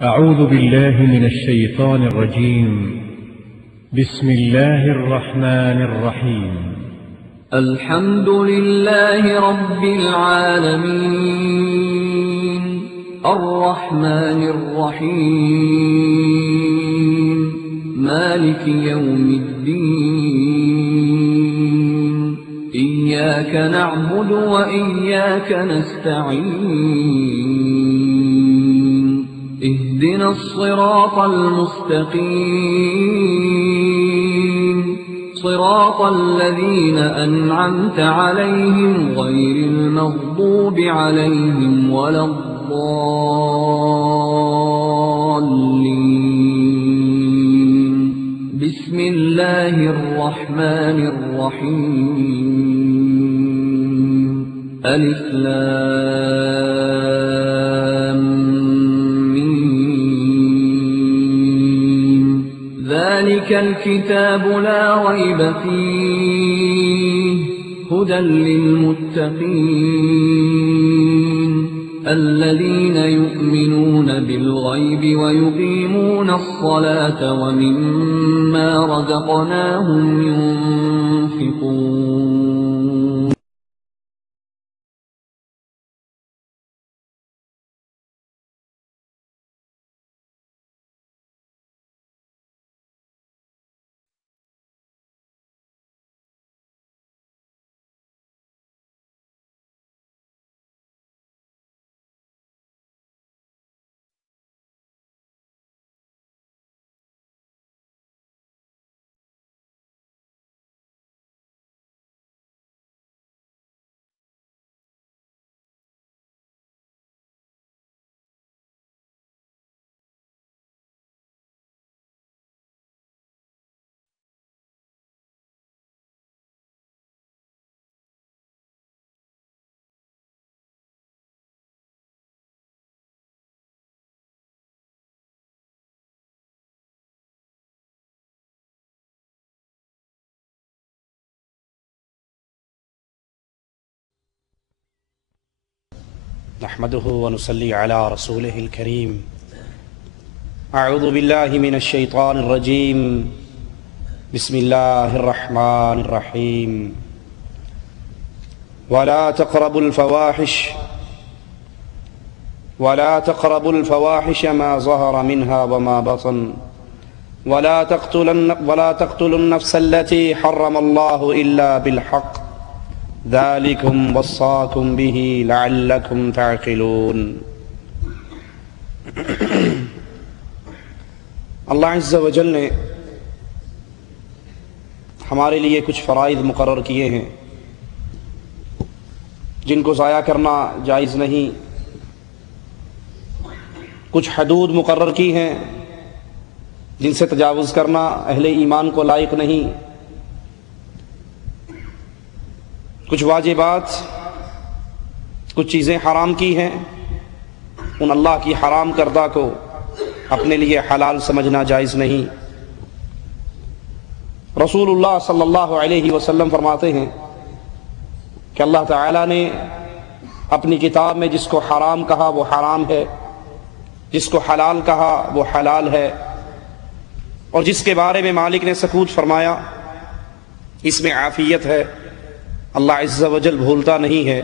أعوذ بالله من الشيطان الرجيم. بسم الله الرحمن الرحيم. الحمد لله رب العالمين الرحمن الرحيم مالك يوم الدين إياك نعبد وإياك نستعين اهدنا الصراط المستقيم صراط الذين أنعمت عليهم غير المغضوب عليهم ولا الضالين بسم الله الرحمن الرحيم ألف لام ذلك الكتاب لا ريب فيه هدى للمتقين الذين يؤمنون بالغيب ويقيمون الصلاة ومما رزقناهم ينفقون. نحمده ونصلي على رسوله الكريم. أعوذ بالله من الشيطان الرجيم. بسم الله الرحمن الرحيم. ولا تقربوا الفواحش ما ظهر منها وما بطن ولا تقتلوا النفس التي حرم الله إلا بالحق ذلكم وصاكم به لعلكم تعقلون. اللہ عز و جل نے ہمارے لیے کچھ فرائض مقرر کیے ہیں جن کو ضائع کرنا جائز نہیں، کچھ حدود مقرر کی ہیں جن سے تجاوز کرنا اہل ایمان کو لائق نہیں، کچھ واجبات، کچھ چیزیں حرام کی ہیں، ان اللہ کی حرام کردہ کو اپنے لیے حلال سمجھنا جائز نہیں۔ رسول اللہ صلی اللہ علیہ وسلم فرماتے ہیں کہ اللہ تعالیٰ نے اپنی کتاب میں جس کو حرام کہا وہ حرام ہے، جس کو حلال کہا وہ حلال ہے، اور جس کے بارے میں مالک نے سکوت فرمایا اس میں عافیت ہے، اللہ عز و جل بھولتا نہیں ہے،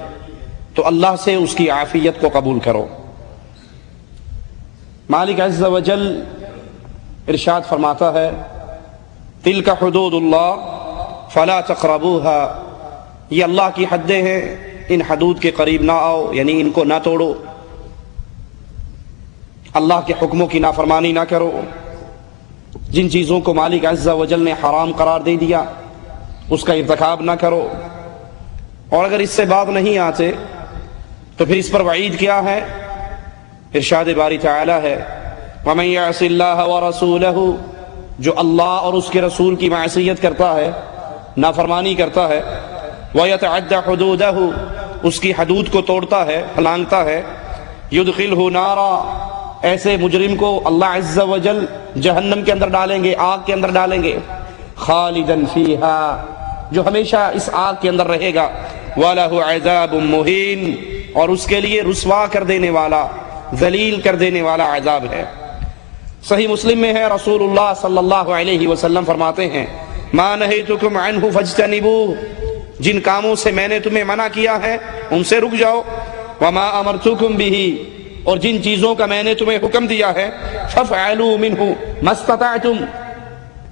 تو اللہ سے اس کی عافیت کو قبول کرو۔ مالک عز و جل ارشاد فرماتا ہے تلک حدود اللہ فلا تقربوها، یہ اللہ کی حدیں ہیں، ان حدود کے قریب نہ آؤ، یعنی ان کو نہ توڑو، اللہ کے حکموں کی نافرمانی نہ کرو، جن چیزوں کو مالک عز و جل نے حرام قرار دے دیا اس کا ارتکاب نہ کرو، اور اگر اس سے بات نہیں آتے تو پھر اس پر وعید کیا ہے؟ ارشاد باری تعالی ہے وَمَن يَعْصِ اللَّهَ وَرَسُولَهُ، جو اللہ اور اس کے رسول کی معصیت کرتا ہے، نافرمانی کرتا ہے، وَيَتَعَدَّ حُدُودَهُ، اس کی حدود کو توڑتا ہے، پھلانگتا ہے، يُدْخِلْهُ نَارًا، ایسے مجرم کو اللہ عز و جل جہنم کے اندر ڈالیں گے، آگ کے اندر ڈالیں گے، خالداً فیہا، جو ہمیشہ اس آگ کے اندر رہے گا، وَلَهُ عَذَابٌ مُّهِينٌ، اور اس کے لیے رسوا کر دینے والا، ذلیل کر دینے والا عذاب ہے۔ صحیح مسلم میں ہے، رسول اللہ صلی اللہ علیہ وسلم فرماتے ہیں ما نہیتکم عنہ فاجتنبوہ، جن کاموں سے میں نے تمہیں منع کیا ہے ان سے رک جاؤ، وما امرتکم بہ، اور جن چیزوں کا میں نے تمہیں حکم دیا ہے فافعلوا منہ ما استطعتم،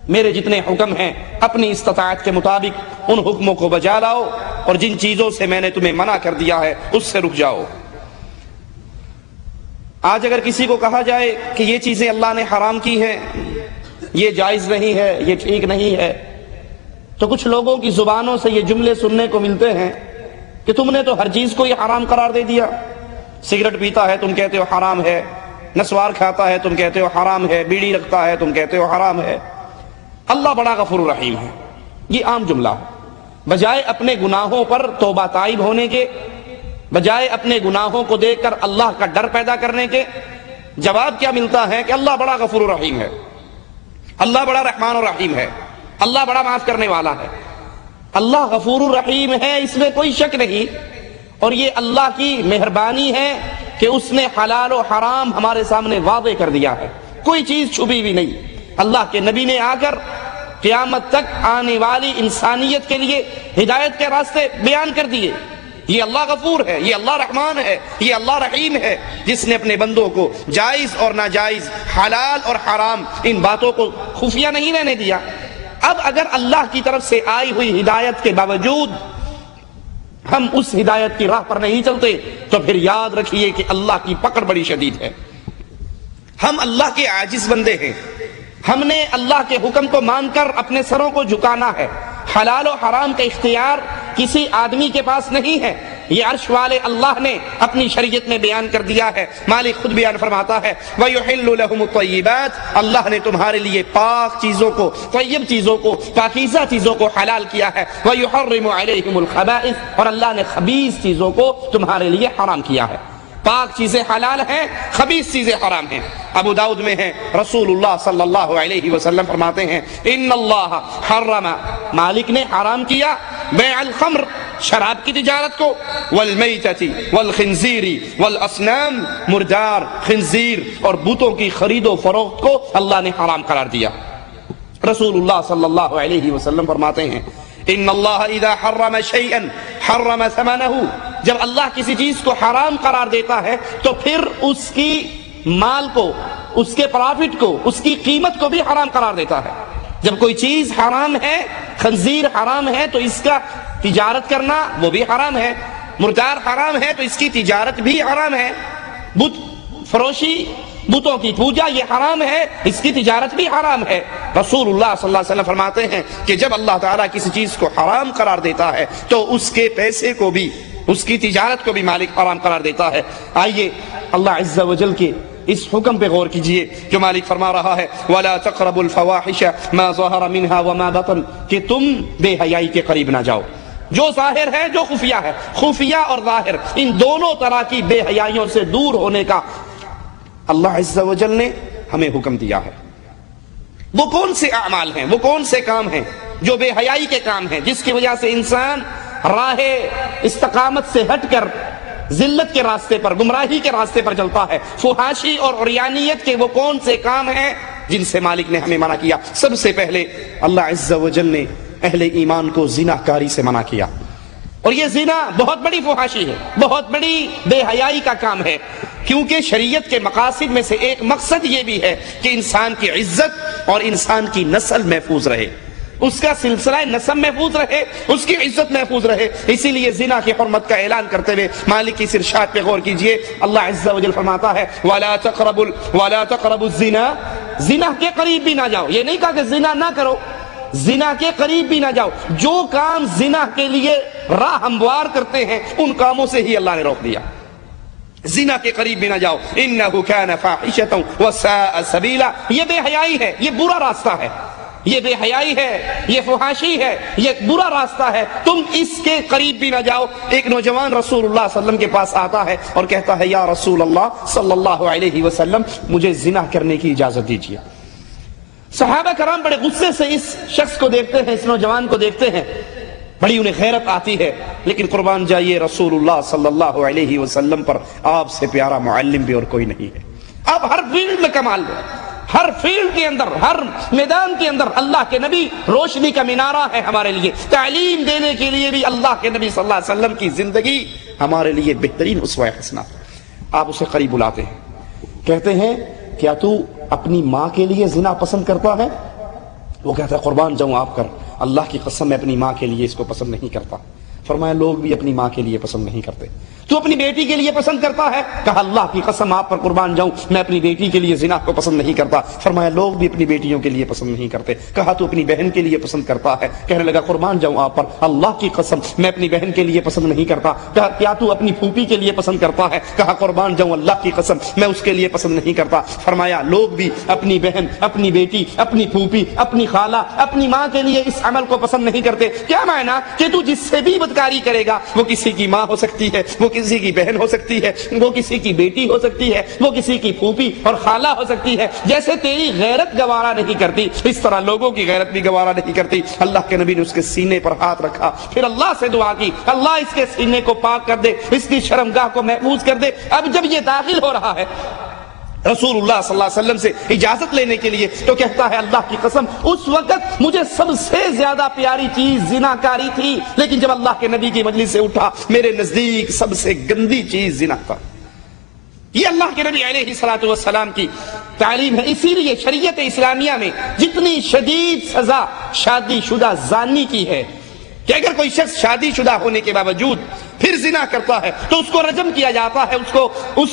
میرے جتنے حکم ہیں اپنی استطاعت کے مطابق ان حکموں کو بجا لاؤ، اور جن چیزوں سے میں نے تمہیں منع کر دیا ہے اس سے رک جاؤ۔ آج اگر کسی کو کہا جائے کہ یہ چیزیں اللہ نے حرام کی ہیں، یہ جائز نہیں ہے، یہ ٹھیک نہیں ہے، تو کچھ لوگوں کی زبانوں سے یہ جملے سننے کو ملتے ہیں کہ تم نے تو ہر چیز کو یہ حرام قرار دے دیا، سگریٹ پیتا ہے تم کہتے ہو حرام ہے، نسوار کھاتا ہے تم کہتے ہو حرام ہے، بیڑی رکھتا ہے تم کہتے ہو حرام ہے۔ اللہ بڑا غفور رحیم ہے، یہ عام جملہ ہے۔ بجائے اپنے گناہوں پر توبہ تائب ہونے کے، بجائے اپنے گناہوں کو دیکھ کر اللہ کا ڈر پیدا کرنے کے، جواب کیا ملتا ہے کہ اللہ بڑا غفور رحیم ہے، اللہ بڑا رحمان الرحیم ہے، اللہ بڑا معاف کرنے والا ہے۔ اللہ غفور الرحیم ہے، اس میں کوئی شک نہیں، اور یہ اللہ کی مہربانی ہے کہ اس نے حلال و حرام ہمارے سامنے واضح کر دیا ہے، کوئی چیز چھپی بھی نہیں۔ اللہ کے نبی نے آ کر قیامت تک آنے والی انسانیت کے لیے ہدایت کے راستے بیان کر دیے۔ یہ اللہ غفور ہے، یہ اللہ رحمان ہے، یہ اللہ رحیم ہے، جس نے اپنے بندوں کو جائز اور ناجائز، حلال اور حرام ان باتوں کو خفیہ نہیں رہنے دیا۔ اب اگر اللہ کی طرف سے آئی ہوئی ہدایت کے باوجود ہم اس ہدایت کی راہ پر نہیں چلتے تو پھر یاد رکھیے کہ اللہ کی پکڑ بڑی شدید ہے۔ ہم اللہ کے عاجز بندے ہیں، ہم نے اللہ کے حکم کو مان کر اپنے سروں کو جھکانا ہے۔ حلال و حرام کا اختیار کسی آدمی کے پاس نہیں ہے، یہ عرش والے اللہ نے اپنی شریعت میں بیان کر دیا ہے۔ مالک خود بیان فرماتا ہے وَيُحِلُّ لَهُمُ الطَّيِّبَاتِ، اللہ نے تمہارے لیے پاک چیزوں کو، طیب چیزوں کو، پاکیزہ چیزوں کو حلال کیا ہے۔ وَيُحَرِّمُ عَلَيْهِمُ الْخَبَائِثِ، اور اللہ نے خبیث چیزوں کو تمہارے لیے حرام کیا ہے۔ پاک چیزیں حلال ہیں، خبیث چیزیں حرام ہیں۔ ابو داؤد میں ہے، رسول اللہ صلی اللہ علیہ وسلم فرماتے ہیں ان اللہ حرم، مالک نے حرام کیا بیع الخمر، شراب کی تجارت کو، والمیتۃ والخنزیر والاصنام، مردار، خنزیر اور بتوں کی خرید و فروخت کو اللہ نے حرام قرار دیا۔ رسول اللہ صلی اللہ علیہ وسلم فرماتے ہیں ان اللہ اذا حرم شیئا حرم ثمنہ، جب اللہ کسی چیز کو حرام قرار دیتا ہے تو پھر اس کی مال کو، اس کے پرافٹ کو، اس کی قیمت کو بھی حرام قرار دیتا ہے۔ جب کوئی چیز حرام ہے، خنزیر حرام ہے تو اس کا تجارت کرنا وہ بھی حرام ہے، مردار حرام ہے تو اس کی تجارت بھی حرام ہے، بت فروشی، بتوں کی پوجا یہ حرام ہے، اس کی تجارت بھی حرام ہے۔ رسول اللہ صلی اللہ علیہ وسلم فرماتے ہیں کہ جب اللہ تعالیٰ کسی چیز کو حرام قرار دیتا ہے تو اس کے پیسے کو بھی، اس کی تجارت کو بھی مالک حرام قرار دیتا ہے۔ آئیے اللہ عز و جل کے اس حکم پہ غور کیجئے جو مالک فرما رہا ہے وَلَا تَقْرَبُوا الْفَوَاحِشَ مَا ظَهَرَ مِنْهَا وَمَا بَطَنَ، کہ تم بے حیائی کے قریب نہ جاؤ، جو ظاہر ہے جو خفیہ ہے، خفیہ اور ظاہر ان دونوں طرح کی بے حیائیوں سے دور ہونے کا اللہ عز و جل نے ہمیں حکم دیا ہے۔ وہ کون سے اعمال ہیں، وہ کون سے کام ہیں جو بے حیائی کے کام ہیں، جس کی وجہ سے انسان راہ استقامت سے ہٹ کر ذلت کے راستے پر، گمراہی کے راستے پر چلتا ہے؟ فحاشی اور عریانیت کے وہ کون سے کام ہیں جن سے مالک نے ہمیں منع کیا؟ سب سے پہلے اللہ عز و جل نے اہل ایمان کو زنا کاری سے منع کیا، اور یہ زنا بہت بڑی فحاشی ہے، بہت بڑی بے حیائی کا کام ہے، کیونکہ شریعت کے مقاصد میں سے ایک مقصد یہ بھی ہے کہ انسان کی عزت اور انسان کی نسل محفوظ رہے، اس کا سلسلہ نسب محفوظ رہے، اس کی عزت محفوظ رہے۔ اسی لیے زنا کی حرمت کا اعلان کرتے ہوئے مالک کی ارشاد پہ غور کیجئے، اللہ عز و جل فرماتا ہے وَلَا تَقْرَبُوا الزِّنَا، زنا کے قریب بھی نہ جاؤ۔ یہ نہیں کہا کہ زنا نہ کرو، زنا کے قریب بھی نہ جاؤ۔ جو کام زنا کے لیے راہ ہموار کرتے ہیں ان کاموں سے ہی اللہ نے روک دیا، زنا کے قریب بھی نہ جاؤ۔ إِنَّهُ كَانَ فَاحِشَةً وَسَاءَ سَبِيلًا، یہ بے حیائی ہے، یہ برا راستہ ہے، یہ بے حیائی ہے، یہ فحاشی ہے، یہ برا راستہ ہے، تم اس کے قریب بھی نہ جاؤ۔ ایک نوجوان رسول اللہ صلی اللہ علیہ وسلم کے پاس آتا ہے اور کہتا ہے یا رسول اللہ صلی اللہ علیہ وسلم مجھے زنا کرنے کی اجازت دیجیے۔ صحابہ کرام بڑے غصے سے اس شخص کو دیکھتے ہیں، اس نوجوان کو دیکھتے ہیں، بڑی انہیں غیرت آتی ہے، لیکن قربان جائیے رسول اللہ صلی اللہ علیہ وسلم پر آپ سے پیارا معلم بھی اور کوئی نہیں ہے۔ آپ ہر فیلڈ میں کمال ہے، ہر فیلڈ کے اندر، ہر میدان کے اندر اللہ کے نبی روشنی کا مینارہ ہے ہمارے لیے۔ تعلیم دینے کے لیے بھی اللہ کے نبی صلی اللہ علیہ وسلم کی زندگی ہمارے لیے بہترین اسوہ حسنہ۔ آپ اسے قریب بلاتے ہیں، کہتے ہیں کیا تو اپنی ماں کے لیے زنا پسند کرتا ہے؟ وہ کہتا ہے قربان جاؤں آپ کر، اللہ کی قسم میں اپنی ماں کے لیے اس کو پسند نہیں کرتا۔ فرمایا لوگ بھی اپنی ماں کے لیے پسند نہیں کرتے، تو اپنی بیٹی کے لیے پسند کرتا ہے؟ کہا اللہ کی قسم آپ پر قربان جاؤں میں اپنی بیٹی کے لیے زنا کو پسند نہیں کرتا۔ فرمایا لوگ بھی اپنی بیٹیوں کے لیے پسند نہیں کرتے۔ کہا تو اپنی بہن کے لیے پسند کرتا ہے؟ کہنے لگا قربان جاؤں آپ پر اللہ کی قسم میں اپنی بہن کے لیے پسند نہیں کرتا۔ کہا کیا تو اپنی پھوپھی کے لیے پسند کرتا ہے؟ کہا قربان جاؤں اللہ کی قسم میں اس کے لیے پسند نہیں کرتا۔ فرمایا لوگ بھی اپنی بہن، اپنی بیٹی، اپنی پھوپھی، اپنی خالہ، اپنی ماں کے لیے اس عمل کو پسند نہیں کرتے۔ کیا معنی کہ تو جس سے بھی بدکاری کرے گا وہ کسی کی ماں ہو سکتی ہے، وہ کسی کی بہن ہو سکتی ہے، وہ کسی کی بیٹی ہو سکتی ہے، وہ کسی کی پھوپھی اور خالہ ہو سکتی ہے۔ جیسے تیری غیرت گوارا نہیں کرتی اس طرح لوگوں کی غیرت بھی گوارا نہیں کرتی۔ اللہ کے نبی نے اس کے سینے پر ہاتھ رکھا، پھر اللہ سے دعا کی اللہ اس کے سینے کو پاک کر دے، اس کی شرمگاہ کو محفوظ کر دے۔ اب جب یہ داخل ہو رہا ہے رسول اللہ صلی اللہ علیہ وسلم سے اجازت لینے کے لیے تو کہتا ہے اللہ کی قسم اس وقت مجھے سب سے زیادہ پیاری چیز زنا کاری تھی، لیکن جب اللہ کے نبی کی مجلس سے اٹھا میرے نزدیک سب سے گندی چیز زنا تھا۔ یہ اللہ کے نبی علیہ الصلوۃ والسلام کی تعلیم ہے۔ اسی لیے شریعت اسلامیہ میں جتنی شدید سزا شادی شدہ زانی کی ہے کہ اگر کوئی شخص شادی شدہ ہونے کے باوجود پھر زنا کرتا ہے تو اس کو رجم کیا جاتا ہے، اس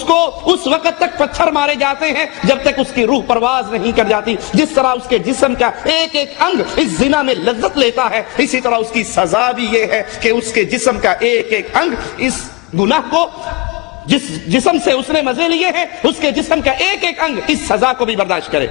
کو اس وقت تک پتھر مارے جاتے ہیں جب تک اس کی روح پرواز نہیں کر جاتی۔ جس طرح اس کے جسم کا ایک ایک انگ اس زنا میں لذت لیتا ہے، اسی طرح اس کی سزا بھی یہ ہے کہ اس کے جسم کا ایک ایک انگ اس گناہ کو، جس جسم سے اس نے مزے لیے ہیں، اس کے جسم کا ایک ایک انگ اس سزا کو بھی برداشت کرے۔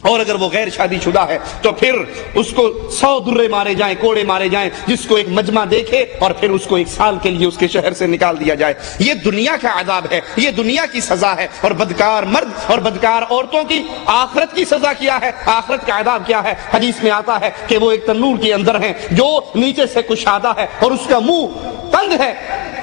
اور اگر وہ غیر شادی شدہ ہے تو پھر اس کو 100 درے مارے جائیں، کوڑے مارے جائیں، جس کو ایک مجمع دیکھے اور پھر اس کو 1 سال کے لیے اس کے شہر سے نکال دیا جائے۔ یہ دنیا کا عذاب ہے، یہ دنیا کی سزا ہے۔ اور بدکار مرد اور بدکار عورتوں کی آخرت کی سزا کیا ہے، آخرت کا عذاب کیا ہے؟ حدیث میں آتا ہے کہ وہ ایک تنور کے اندر ہیں جو نیچے سے کشادہ ہے اور اس کا منہ تنگ ہے،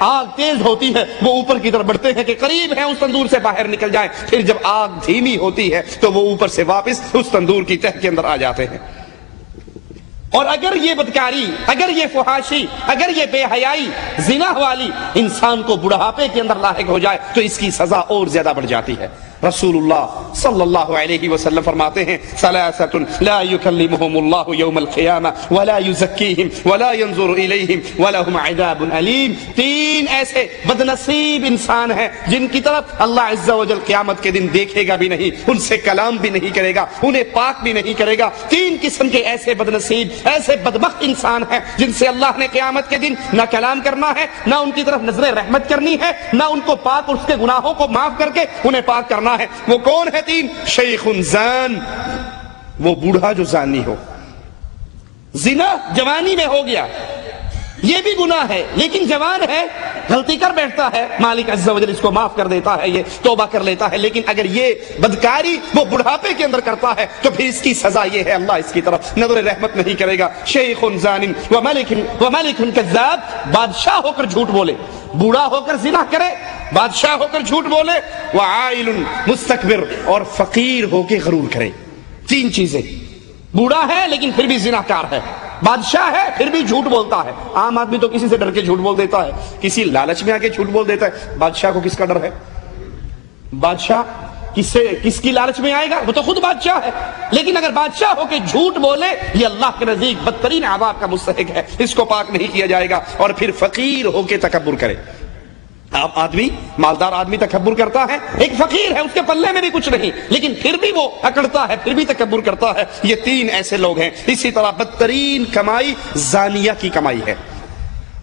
آگ تیز ہوتی ہے، وہ اوپر کی طرف بڑھتے ہیں کہ قریب ہیں اس تندور سے باہر نکل جائیں، پھر جب آگ دھیمی ہوتی ہے تو وہ اوپر سے واپس اس تندور کی تہ کے اندر آ جاتے ہیں۔ اور اگر یہ بدکاری، اگر یہ فحاشی، اگر یہ بے حیائی زنا والی انسان کو بڑھاپے کے اندر لاحق ہو جائے تو اس کی سزا اور زیادہ بڑھ جاتی ہے۔ رسول اللہ صلی اللہ علیہ وسلم فرماتے ہیں ثلاثۃ لا یکلمہم اللہ یوم القیامہ ولا یزکیہم ولا ینظر الیہم ولہم عذاب علیم۔ 3 ایسے بدنصیب انسان ہیں جن کی طرف اللہ عز و جل قیامت کے دن دیکھے گا بھی نہیں، ان سے کلام بھی نہیں کرے گا، انہیں پاک بھی نہیں کرے گا۔ 3 قسم کے ایسے بدنصیب، ایسے بدبخت انسان ہیں جن سے اللہ نے قیامت کے دن نہ کلام کرنا ہے، نہ ان کی طرف نظر رحمت کرنی ہے، نہ ان کو پاک اور اس کے گناہوں کو معاف کر کے انہیں پاک کرنا ہے۔ وہ کون ہے 3؟ شیخ زان، وہ بوڑھا جو زانی ہو، زنا جوانی میں ہو گیا، یہ بھی گناہ ہے لیکن جوان ہے، غلطی کر بیٹھتا ہے، مالک عز و جل اس کو معاف کر دیتا ہے، یہ توبہ کر لیتا ہے۔ لیکن اگر یہ بدکاری وہ بڑھاپے کے اندر کرتا ہے تو پھر اس کی سزا یہ ہے اللہ اس کی طرف نظر رحمت نہیں کرے گا۔ شیخ زان وملک کذاب، بادشاہ ہو کر جھوٹ بولے، بوڑھا ہو کر زنا کرے، بادشاہ ہو کر جھوٹ بولے، وعائل مستکبر، اور فقیر ہو کے غرور کرے۔ 3 چیزیں، بوڑھا ہے لیکن پھر بھی زنا کار ہے، بادشاہ ہے پھر بھی جھوٹ بولتا ہے۔ عام آدمی تو کسی سے ڈر کے جھوٹ بول دیتا ہے، کسی لالچ میں آ کے جھوٹ بول دیتا ہے۔ بادشاہ کو کس کا ڈر ہے؟ بادشاہ کس کی لالچ میں آئے گا؟ وہ تو خود بادشاہ ہے۔ لیکن اگر بادشاہ ہو کے جھوٹ بولے یہ اللہ کے نزدیک بدترین عذاب کا مستحق ہے، اس کو پاک نہیں کیا جائے گا۔ اور پھر فقیر ہو کے تکبر کرے۔ آپ آدمی، مالدار آدمی تکبر کرتا ہے، ایک فقیر ہے اس کے پلے میں بھی کچھ نہیں لیکن پھر بھی وہ اکڑتا ہے، پھر بھی تکبر کرتا ہے۔ یہ 3 ایسے لوگ ہیں۔ اسی طرح بدترین کمائی زانیہ کی کمائی ہے،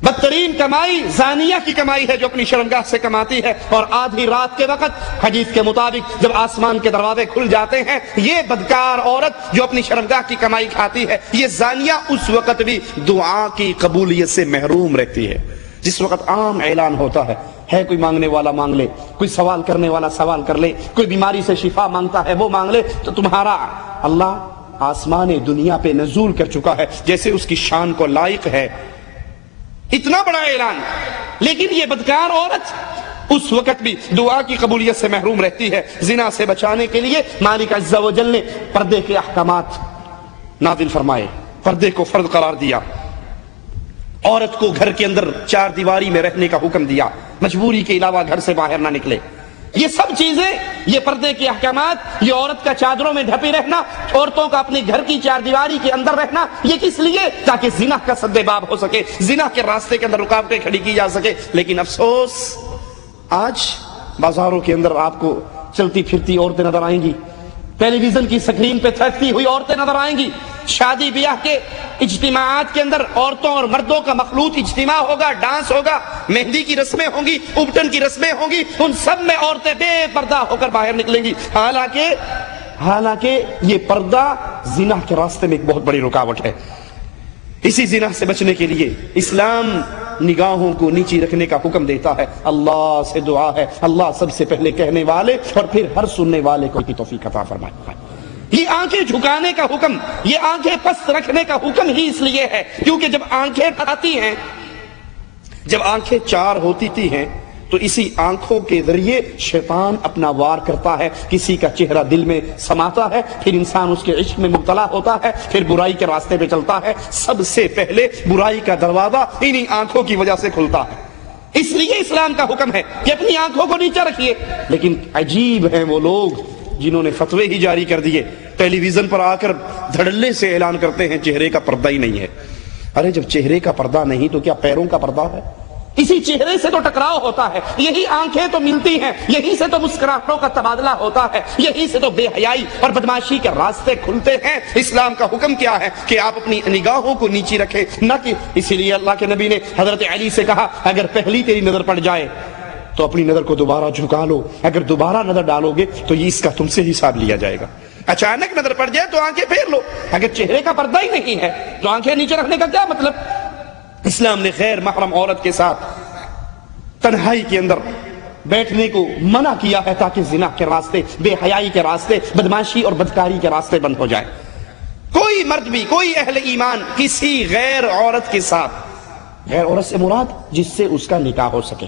بدترین کمائی زانیہ کی کمائی ہے جو اپنی شرمگاہ سے کماتی ہے، اور آدھی رات کے وقت حدیث کے مطابق جب آسمان کے دروازے کھل جاتے ہیں یہ بدکار عورت جو اپنی شرمگاہ کی کمائی کھاتی ہے، یہ زانیہ اس وقت بھی دعا کی قبولیت سے محروم رہتی ہے۔ جس وقت عام اعلان ہوتا ہے کوئی مانگنے والا مانگ لے، کوئی سوال کرنے والا سوال کر لے، کوئی بیماری سے شفا مانگتا ہے وہ مانگ لے، تو تمہارا اللہ آسمان دنیا پہ نزول کر چکا ہے جیسے اس کی شان کو لائق ہے، اتنا بڑا اعلان۔ لیکن یہ بدکار عورت اس وقت بھی دعا کی قبولیت سے محروم رہتی ہے۔ زنا سے بچانے کے لیے مالک عز و جل نے پردے کے احکامات نازل فرمائے، پردے کو فرض قرار دیا، عورت کو گھر کے اندر 4 دیواری میں رہنے کا حکم دیا، مجبوری کے علاوہ گھر سے باہر نہ نکلے۔ یہ سب چیزیں، یہ پردے کے احکامات، یہ عورت کا چادروں میں ڈھپی رہنا، عورتوں کا اپنے گھر کی 4 دیواری کے اندر رہنا، یہ کس لیے؟ تاکہ زنا کا سد باب ہو سکے، زنا کے راستے کے اندر رکاوٹیں کھڑی کی جا سکے۔ لیکن افسوس، آج بازاروں کے اندر آپ کو چلتی پھرتی عورتیں نظر آئیں گی، ٹیلی ویژن کی سکرین پہ تھکتی ہوئی عورتیں نظر آئیں گی، شادی بیاہ کے اجتماعات کے اندر عورتوں اور مردوں کا مخلوط اجتماع ہوگا، ڈانس ہوگا، مہندی کی رسمیں ہوں گی، ابٹن کی رسمیں ہوں گی، ان سب میں عورتیں بے پردہ ہو کر باہر نکلیں گی۔ حالانکہ یہ پردہ زنا کے راستے میں ایک بہت بڑی رکاوٹ ہے۔ اسی زنا سے بچنے کے لیے اسلام نگاہوں کو نیچی رکھنے کا حکم دیتا ہے۔ اللہ سے دعا ہے اللہ سب سے پہلے کہنے والے اور پھر ہر سننے والے کو کی توفیق عطا فرمائے۔ یہ آنکھیں جھکانے کا حکم، یہ آنکھیں پست رکھنے کا حکم ہی اس لیے ہے کیونکہ جب آنکھیں آتی ہیں، جب آنکھیں 4 ہوتی ہیں تو اسی آنکھوں کے ذریعے شیطان اپنا وار کرتا ہے، کسی کا چہرہ دل میں سماتا ہے، پھر انسان اس کے عشق میں مبتلا ہوتا ہے، پھر برائی کے راستے پہ چلتا ہے۔ سب سے پہلے برائی کا دروازہ انہی آنکھوں کی وجہ سے کھلتا ہے۔ اس لیے اسلام کا حکم ہے کہ اپنی آنکھوں کو نیچا رکھیے۔ لیکن عجیب ہیں وہ لوگ جنہوں نے فتوے ہی جاری کر دیے، ٹیلی ویژن پر آ کر دھڑلے سے اعلان کرتے ہیں چہرے کا پردہ ہی نہیں ہے۔ ارے جب چہرے کا پردہ نہیں تو کیا پیروں کا پردہ ہے؟ اسی چہرے سے تو ٹکراؤ ہوتا ہے، یہی آنکھیں تو ملتی ہیں، یہی سے تو مسکراہٹوں کا تبادلہ ہوتا ہے، یہی سے تو بے حیائی اور بدمعاشی کے راستے کھلتے ہیں۔ اسلام کا حکم کیا ہے کہ آپ اپنی نگاہوں کو نیچی رکھیں، نہ کہ اسی لیے اللہ کے نبی نے حضرت علی سے کہا اگر پہلی تیری نظر پڑ جائے تو اپنی نظر کو دوبارہ جھکا لو، اگر دوبارہ نظر ڈالو گے تو یہ اس کا تم سے حساب لیا جائے گا۔ اچانک نظر پڑ جائے تو آنکھیں پھیر لو، اگر چہرے کا پردہ ہی نہیں ہے تو آنکھیں نیچے رکھنے کا کیا مطلب؟ اسلام نے غیر محرم عورت کے ساتھ تنہائی کے اندر بیٹھنے کو منع کیا ہے تاکہ زنا کے راستے، بے حیائی کے راستے، بدمعاشی اور بدکاری کے راستے بند ہو جائے۔ کوئی مرد بھی، کوئی اہل ایمان کسی غیر عورت کے ساتھ، غیر عورت سے مراد جس سے اس کا نکاح ہو سکے،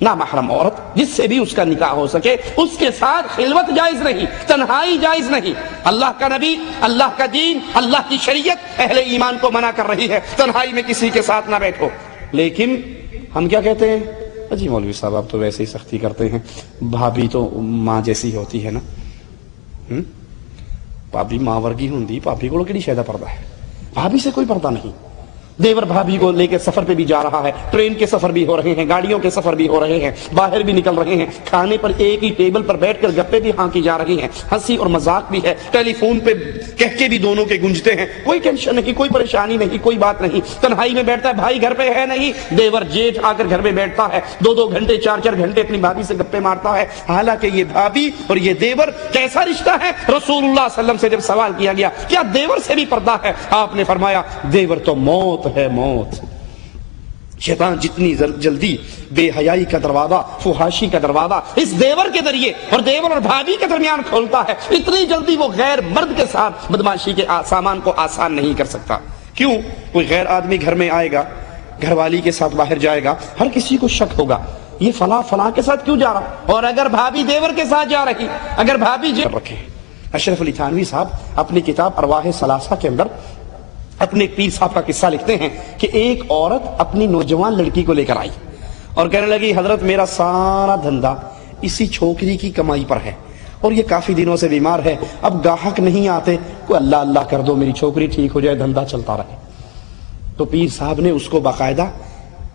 نامحرم عورت جس سے بھی اس کا نکاح ہو سکے، اس کے ساتھ خلوت جائز نہیں، تنہائی جائز نہیں۔ اللہ کا نبی، اللہ کا دین، اللہ کی شریعت اہل ایمان کو منع کر رہی ہے تنہائی میں کسی کے ساتھ نہ بیٹھو۔ لیکن ہم کیا کہتے ہیں؟ جی مولوی صاحب آپ تو ویسے ہی سختی کرتے ہیں، بھابھی تو ماں جیسی ہوتی ہے نا، بھابھی ماں ورگی ہوندی، بھابھی کو کیڑی شیدا پردہ ہے؟ بھابھی سے کوئی پردہ نہیں۔ دیور بھابھی کو لے کے سفر پہ بھی جا رہا ہے، ٹرین کے سفر بھی ہو رہے ہیں، گاڑیوں کے سفر بھی ہو رہے ہیں، باہر بھی نکل رہے ہیں، کھانے پر ایک ہی ٹیبل پر بیٹھ کر گپے بھی ہانکی جا رہی ہیں، ہنسی اور مذاق بھی ہے، ٹیلی فون پہ کہہ کے بھی دونوں کے گونجتے ہیں، کوئی ٹینشن نہیں، کوئی پریشانی نہیں، کوئی بات نہیں۔ تنہائی میں بیٹھتا ہے، بھائی گھر پہ ہے نہیں، دیور جیٹھ آ کر گھر میں بیٹھتا ہے، 2 گھنٹے 4 گھنٹے اپنی بھابھی سے گپے مارتا ہے۔ حالانکہ یہ بھابھی اور یہ دیور کیسا رشتہ ہے؟ رسول اللہ صلی اللہ علیہ وسلم سے جب سوال کیا گیا کیا دیور سے بھی پردہ ہے، آپ نے فرمایا دیور تو موت ہے، موت۔ شیطان جتنی جلدی بے حیائی کا دروازہ، فحاشی کا دروازہ اس دیور کے ذریعے اور دیور اور بھابھی کے درمیان کھولتا ہے، اتنی جلدی وہ غیر مرد کے ساتھ بدمعاشی کے سامان کو آسان نہیں کر سکتا۔ کیوں؟ کوئی غیر آدمی گھر میں آئے گا، گھر والی کے ساتھ باہر جائے گا، ہر کسی کو شک ہوگا یہ فلاں کے ساتھ کیوں جا رہا، اور اگر بھابھی دیور کے ساتھ جا رہی، اگر بھابھی رکھے۔ اشرف علی تھانوی صاحب اپنی کتاب ارواح ثلاثہ کے اندر اپنے ایک پیر صاحب کا قصہ لکھتے ہیں کہ ایک عورت اپنی نوجوان لڑکی کو لے کر آئی اور کہنے لگی حضرت میرا سارا دھندا اسی چھوکری کی کمائی پر ہے اور یہ کافی دنوں سے بیمار ہے، اب گاہک نہیں آتے، کوئی اللہ اللہ کر دو میری چھوکری ٹھیک ہو جائے، دھندا چلتا رہے۔ تو پیر صاحب نے اس کو باقاعدہ،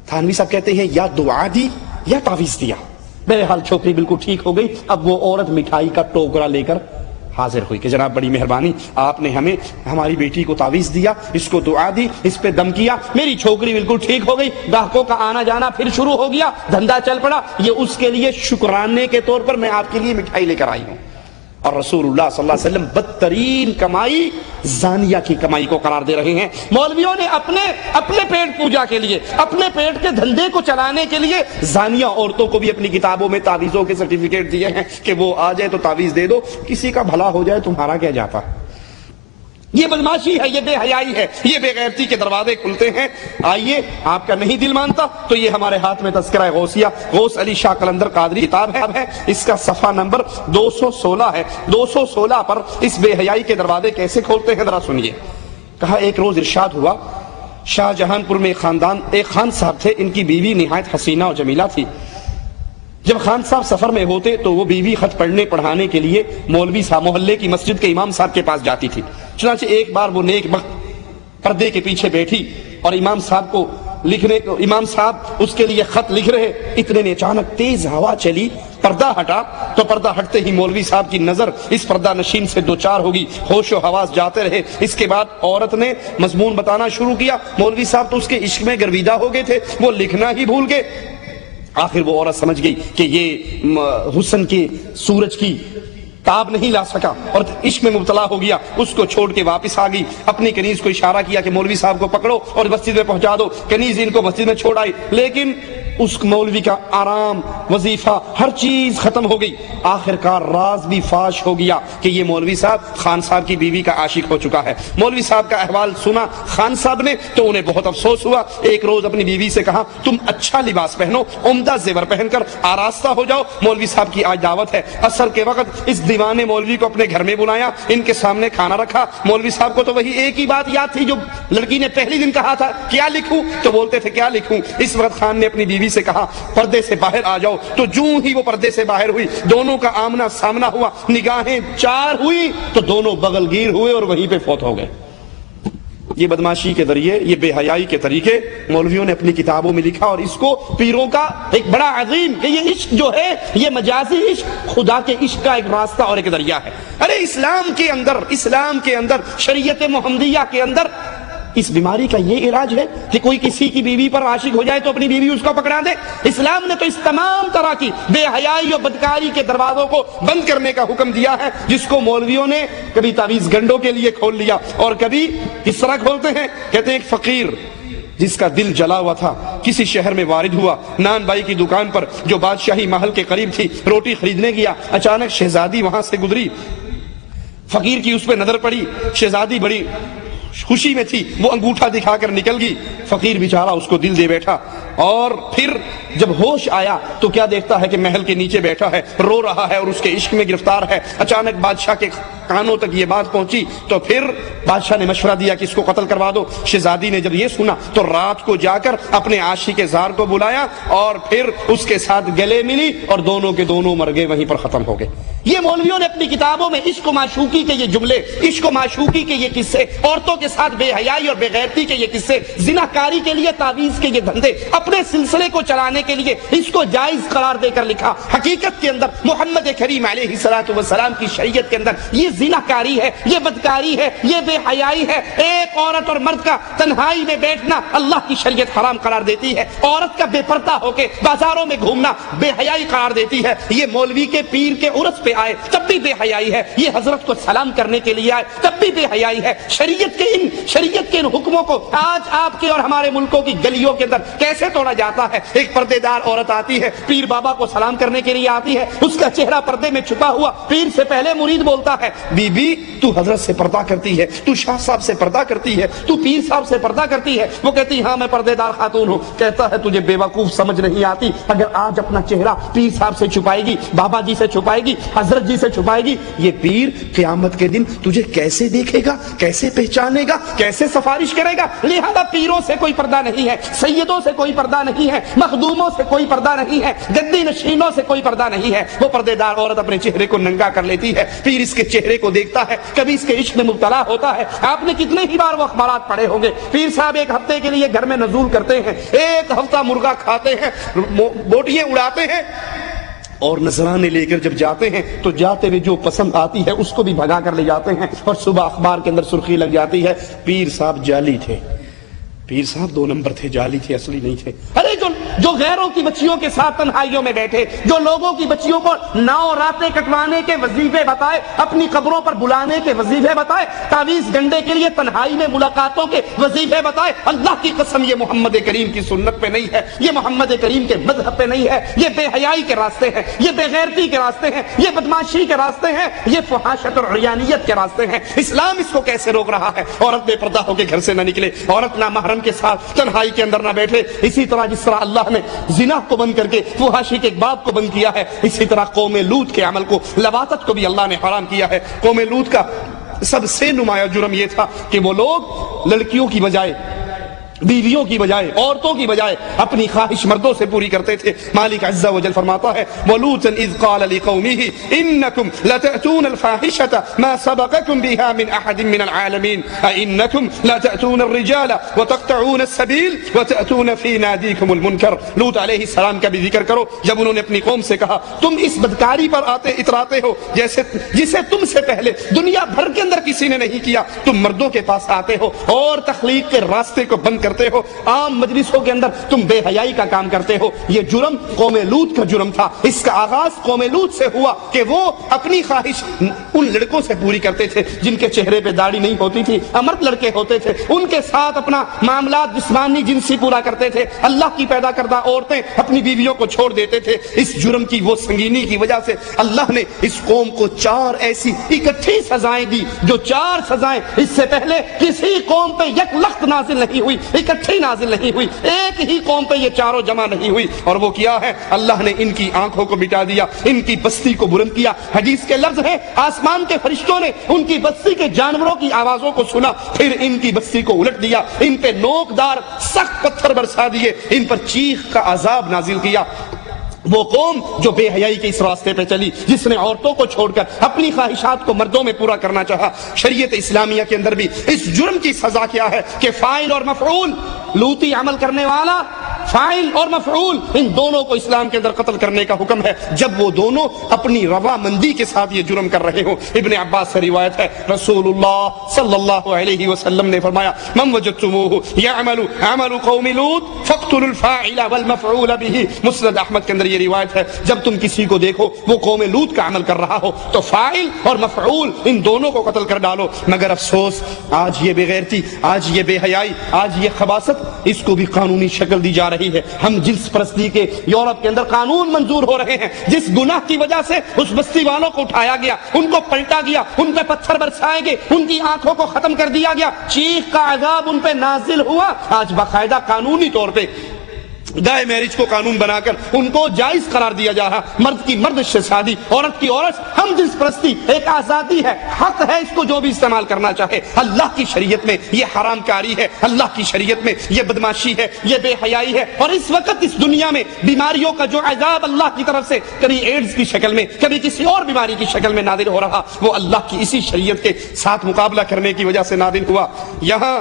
تھانوی صاحب کہتے ہیں یا دعا دی یا تعویذ دیا، بہرحال چھوکری بالکل ٹھیک ہو گئی۔ اب وہ عورت مٹھائی کا ٹوکرا لے کر حاضر ہوئی کہ جناب بڑی مہربانی، آپ نے ہمیں ہماری بیٹی کو تعویذ دیا، اس کو دعا دی، اس پہ دم کیا، میری چھوکری بالکل ٹھیک ہو گئی، گاہکوں کا آنا جانا پھر شروع ہو گیا، دھندا چل پڑا، یہ اس کے لیے شکرانے کے طور پر میں آپ کے لیے مٹھائی لے کر آئی ہوں۔ اور رسول اللہ صلی اللہ علیہ وسلم بدترین کمائی زانیہ کی کمائی کو قرار دے رہے ہیں۔ مولویوں نے اپنے پیٹ پوجا کے لیے، اپنے پیٹ کے دھندے کو چلانے کے لیے زانیہ عورتوں کو بھی اپنی کتابوں میں تعویذوں کے سرٹیفکیٹ دیے ہیں کہ وہ آ جائے تو تعویذ دے دو، کسی کا بھلا ہو جائے تمہارا کیا جاتا۔ یہ بدماشی ہے، یہ بے حیائی ہے، یہ بے غیرتی کے دروازے کھلتے ہیں۔ آئیے، آپ کا نہیں دل مانتا تو یہ ہمارے ہاتھ میں تذکرہ غوثیہ، غوث علی شاہ قلندر قادری کتاب ہے، اس کا صفحہ نمبر 216 ہے۔ 216 پر اس بے حیائی کے دروازے کیسے کھولتے ہیں ذرا سنیے۔ کہا ایک روز ارشاد ہوا، شاہ جہان پور میں ایک خان صاحب تھے، ان کی بیوی نہایت حسینہ و جمیلہ تھی۔ جب خان صاحب سفر میں ہوتے تو وہ بیوی خط پڑھنے پڑھانے کے لیے مولوی صاحب محلے کی مسجد کے امام صاحب کے پاس جاتی تھی۔ چنانچہ ایک بار وہ نیک بخت پردے کے پیچھے بیٹھی اور امام صاحب اس کے لیے خط لکھ رہے، اتنے میں اچانک تیز ہوا چلی، پردہ ہٹا تو پردہ ہٹتے ہی مولوی صاحب کی نظر اس پردہ نشین سے دوچار ہوگی، ہوش و حواس جاتے رہے۔ اس کے بعد عورت نے مضمون بتانا شروع کیا، مولوی صاحب تو اس کے عشق میں گرویدہ ہو گئے تھے، وہ لکھنا ہی بھول گئے۔ آخر وہ عورت سمجھ گئی کہ یہ حسن کے سورج کی تاب نہیں لا سکا اور عشق میں مبتلا ہو گیا، اس کو چھوڑ کے واپس آ گئی۔ اپنی کنیز کو اشارہ کیا کہ مولوی صاحب کو پکڑو اور مسجد میں پہنچا دو۔ کنیز ان کو مسجد میں چھوڑ آئی، لیکن اس مولوی کا آرام، وظیفہ، ہر چیز ختم ہو گئی۔ آخرکار راز بھی فاش ہو گیا کہ یہ مولوی صاحب خان صاحب کی بیوی کا عاشق ہو چکا ہے۔ مولوی صاحب کا احوال سنا خان صاحب نے تو انہیں بہت افسوس ہوا۔ ایک روز اپنی بیوی سے کہا، تم اچھا لباس پہنو، عمدہ زیور پہن کر آراستہ ہو جاؤ، مولوی صاحب کی آج دعوت ہے۔ عصر کے وقت اس دیوانے مولوی کو اپنے گھر میں بلایا، ان کے سامنے کھانا رکھا۔ مولوی صاحب کو تو وہی ایک ہی بات یاد تھی جو لڑکی نے پہلی دن کہا تھا، کیا لکھوں؟ تو بولتے تھے کیا لکھوں؟ اس وقت خان نے اپنی بیوی سے کہا، پردے سے باہر آ جاؤ۔ تو جوں ہی وہ پردے سے باہر ہوئی، دونوں کا آمنا سامنا ہوا، نگاہیں چار ہوئی تو دونوں بغل گیر ہوئے اور وہیں پہ فوت ہو گئے۔ یہ بدماشی کے ذریعے، یہ بے حیائی کے طریقے مولویوں نے اپنی کتابوں میں لکھا، اور اس کو پیروں کا ایک بڑا عظیم کہ یہ عشق جو ہے یہ مجازی عشق، خدا کے عشق کا ایک راستہ اور ایک ذریعہ ہے۔ ارے اسلام کے اندر شریعت محمدیہ کے اندر اس بیماری کا یہ علاج ہے کہ کوئی کسی کی بیوی پر عاشق ہو جائے تو اپنی بیوی اس کو پکڑا دے۔ اسلام نے تو اس تمام طرح کی بے حیائی اور بدکاری کے دروازوں کو بند کرنے کا حکم دیا ہے، جس کو مولویوں نے کبھی تعویذ گنڈوں کے لیے کھول لیا اور کبھی کس طرح کھولتے ہیں۔ کہتے ہیں ایک فقیر جس کا دل جلا ہوا تھا کسی شہر میں وارد ہوا، نان بائی کی دکان پر جو بادشاہی محل کے قریب تھی روٹی خریدنے گیا، اچانک شہزادی وہاں سے گزری، فقیر کی اس پہ نظر پڑی، شہزادی بڑی خوشی میں تھی، وہ انگوٹھا دکھا کر نکل گئی، فقیر بیچارہ اس کو دل دے بیٹھا، اور پھر جب ہوش آیا تو کیا دیکھتا ہے کہ محل کے نیچے بیٹھا ہے، رو رہا ہے اور اس کے عشق میں گرفتار ہے۔ اچانک بادشاہ کے کانوں تک یہ بات پہنچی تو پھر بادشاہ نے مشورہ دیا کہ اس کو قتل کروا دو۔ شہزادی نے جب یہ سنا تو رات کو جا کر اپنے عاشق زار کو بلایا اور پھر اس کے ساتھ گلے ملی اور دونوں کے دونوں مر گئے، وہیں پر ختم ہو گئے۔ یہ مولویوں نے اپنی کتابوں میں عشق و معشوقی کے یہ جملے، عشق و معشوقی کے یہ قصے، عورتوں کے ساتھ بے حیائی اور بے غیرتی کے یہ قصے، زناکاری کے لیے تعویذ کے یہ دھندے، اپنے سلسلے کو چلانے کے لیے اس کو جائز قرار دے کر لکھا۔ حقیقت کے اندر محمد کریم علیہ الصلوۃ والسلام کی شریعت کے اندر یہ زناکاری ہے، یہ بدکاری ہے، یہ بے حیائی ہے۔ ایک عورت اور مرد کا تنہائی میں بیٹھنا اللہ کی شریعت حرام قرار دیتی ہے، عورت کا بے پردہ ہو کے بازاروں میں گھومنا بے حیائی قرار دیتی ہے۔ یہ مولوی کے پیر کے عرس پہ آئے تب بھی بے حیائی ہے، یہ حضرت کو سلام کرنے کے لیے آئے تب بھی بے حیائی ہے۔ شریعت کے ان حکموں کو آج آپ کے اور ہمارے ملکوں کی گلیوں کے اندر کیسے توڑا جاتا ہے۔ ایک پردے دار عورت آتی ہے، پیر بابا کو سلام کرنے کے لیے آتی ہے، اس کا چہرہ پردے میں چھپا ہوا، پیر سے پہلے مرید بولتا ہے، بی بی تو حضرت سے پردہ کرتی ہے، تو شاہ صاحب سے پردہ کرتی ہے، تو پیر صاحب سے پردہ کرتی ہے۔ وہ کہتی ہاں میں پردے دار خاتون ہوں۔ کہتا ہے تجھے بے وقوف سمجھ نہیں آتی، اگر آج اپنا چہرہ پیر صاحب سے چھپائے گی، بابا جی سے چھپائے گی، حضرت جی سے چھپائے گی، یہ پیر قیامت کے دن تجھے کیسے دیکھے گا، کیسے پہچانے گا، کیسے سفارش کرے گا؟ لہذا پیروں سے کوئی پردہ نہیں ہے، سیدوں سے کوئی پردہ نہیں ہے، مخدوموں سے کوئی پردہ نہیں ہے، گدی نشینوں سے کوئی پردہ نہیں ہے۔ وہ پردے دار عورت اپنے چہرے کو ننگا کر لیتی ہے، پیر اس کے چہرے کو دیکھتا ہے، کبھی اس کے عشق میں مبتلا ہوتا ہے۔ آپ نے کتنے ہی بار وہ اخبارات پڑھے ہوں گے، پیر صاحب ایک ہفتے کے لیے گھر میں نزول کرتے ہیں، ایک ہفتہ مرغا کھاتے ہیں، بوٹیاں اڑاتے ہیں، اور نذرانے لے کر جب جاتے ہیں تو جاتے ہوئے جو پسند آتی ہے اس کو بھی بھگا کر لے جاتے ہیں، اور صبح اخبار کے اندر سرخی لگ جاتی ہے پیر صاحب جعلی تھے، پیر صاحب 2 نمبر تھے، جعلی تھے، اصلی نہیں تھے۔ ارے جو غیروں کی بچیوں کے ساتھ تنہائیوں میں بیٹھے، جو لوگوں کی بچیوں کو 9 راتیں کٹوانے کے وظیفے بتائے، اپنی قبروں پر بلانے کے وظیفے بتائے، تعویذ گنڈے کے لیے تنہائی میں ملاقاتوں کے وظیفے بتائے، اللہ کی قسم یہ محمد کریم کی سنت پہ نہیں ہے، یہ محمد کریم کے مذہب پہ نہیں ہے، یہ بے حیائی کے راستے ہیں، یہ بے غیرتی کے راستے ہیں، یہ بدماشی کے راستے ہیں، یہ فحاشت اور عریانیت کے راستے ہیں۔ اسلام اس کو کیسے روک رہا ہے؟ عورت بے پردہ ہو کے گھر سے نہ نکلے، عورت نامحرم کے ساتھ تنہائی کے اندر نہ بیٹھے۔ اسی طرح جس طرح اللہ نے زنا کو بند کر کے فحاشی کے باب کو بند کیا ہے، اسی طرح قوم لوط کے عمل کو، لواطت کو بھی اللہ نے حرام کیا ہے۔ قوم لوط کا سب سے نمایاں جرم یہ تھا کہ وہ لوگ لڑکیوں کی بجائے، بیویوں کی بجائے، عورتوں کی بجائے اپنی خواہش مردوں سے پوری کرتے تھے۔ مالک عز و جل فرماتا ہے وَلُوطًا إِذْ قَالَ لِقَوْمِهِ إِنَّكُمْ لَتَأْتُونَ الْفَاحِشَةَ مَا سَبَقَكُمْ بِهَا مِنْ أَحَدٍ مِنَ الْعَالَمِينَ أَإِنَّكُمْ لَتَأْتُونَ الرِّجَالَ وَتَقْطَعُونَ السَّبِيلَ وَتَأْتُونَ فِي نَادِيكُمُ الْمُنكَرَ۔ لوط علیہ السلام کا بھی ذکر کرو جب انہوں نے اپنی قوم سے کہا تم اس بدکاری پر اتراتے ہو جسے تم سے پہلے دنیا بھر کے اندر کسی نے نہیں کیا، تم مردوں کے پاس آتے ہو اور تخلیق کے راستے کو بند کرتے ہو، عام مجلسوں کے اندر تم بے حیائی کا کام کرتے ہو۔ یہ جرم قوم لوط کا جرم تھا۔ اس کا آغاز قوم لوط سے ہوا کہ وہ اپنی خواہش ان لڑکوں سے پوری کرتے تھے جن کے چہرے پہ داڑھی نہیں ہوتی تھی، امرد لڑکے ہوتے تھے، ان کے ساتھ اپنا معاملات جسمانی جنسی پورا کرتے تھے۔ اللہ کی پیدا کردہ عورتیں اپنی بیویوں کو چھوڑ دیتے تھے۔ اس جرم کی وہ سنگینی کی وجہ سے اللہ نے اس قوم کو 4 ایسی اکٹھی سزائیں دی جو 4 سزائیں اس سے پہلے کسی قوم پہ یک لخت نازل نہیں ہوئی، اکٹھی نازل نہیں ہوئی، ایک ہی قوم پہ یہ 4 جمع نہیں ہوئی۔ اور وہ کیا ہے؟ اللہ نے ان کی آنکھوں کو مٹا دیا، ان کی بستی کو بلند کیا۔ حدیث کے لفظ ہیں آسمان کے فرشتوں نے ان کی بستی کے جانوروں کی آوازوں کو سنا، پھر ان کی بستی کو الٹ دیا، ان پہ نوکدار سخت پتھر برسا دیے، ان پر چیخ کا عذاب نازل کیا۔ وہ قوم جو بے حیائی کے اس راستے پہ چلی، جس نے عورتوں کو چھوڑ کر اپنی خواہشات کو مردوں میں پورا کرنا چاہا۔ شریعت اسلامیہ کے اندر بھی اس جرم کی سزا کیا ہے کہ فاعل اور مفعول، لوطی عمل کرنے والا، فاعل اور مفعول، ان دونوں کو اسلام کے اندر قتل کرنے کا حکم ہے جب وہ دونوں اپنی رضامندی کے ساتھ یہ جرم کر رہے ہوں۔ ابن عباس سے روایت ہے رسول اللہ صلی اللہ علیہ وسلم نے فرمایا من وجدتموہ یعمل عمل قوم لوط فاقتلوا الفاعل والمفعول به۔ مسند احمد کے اندر یہ روایت ہے جب تم کسی کو دیکھو وہ قوم لوط کا عمل کر رہا ہو تو فاعل اور مفعول ان دونوں کو قتل کر ڈالو۔ مگر افسوس آج یہ بے غیرتی، آج یہ بے حیائی، آج یہ خباثت، اس کو بھی قانونی شکل دی جا رہی ہے۔ ہم جنس پرستی کے یورپ کے اندر قانون منظور ہو رہے ہیں، جس گناہ کی وجہ سے اس بستی والوں کو اٹھایا گیا، ان کو پلٹا گیا، ان پہ پتھر برسائے گئے، ان کی آنکھوں کو ختم کر دیا گیا، چیخ کا عذاب ان پہ نازل ہوا۔ آج باقاعدہ قانونی طور پہ گائے میرج کو قانون بنا کر ان کو جائز قرار دیا جا رہا، مرد کی مرد سے شادی، عورت کی عورت، ہم جنس پرستی ایک آزادی ہے، حق ہے اس کو جو بھی استعمال کرنا چاہے۔ اللہ کی شریعت میں یہ حرام کاری ہے، اللہ کی شریعت میں یہ بدماشی ہے، یہ بے حیائی ہے۔ اور اس وقت اس دنیا میں بیماریوں کا جو عذاب اللہ کی طرف سے کبھی ایڈز کی شکل میں، کبھی کسی اور بیماری کی شکل میں نازل ہو رہا، وہ اللہ کی اسی شریعت کے ساتھ مقابلہ کرنے کی وجہ سے نازل ہوا۔ یہاں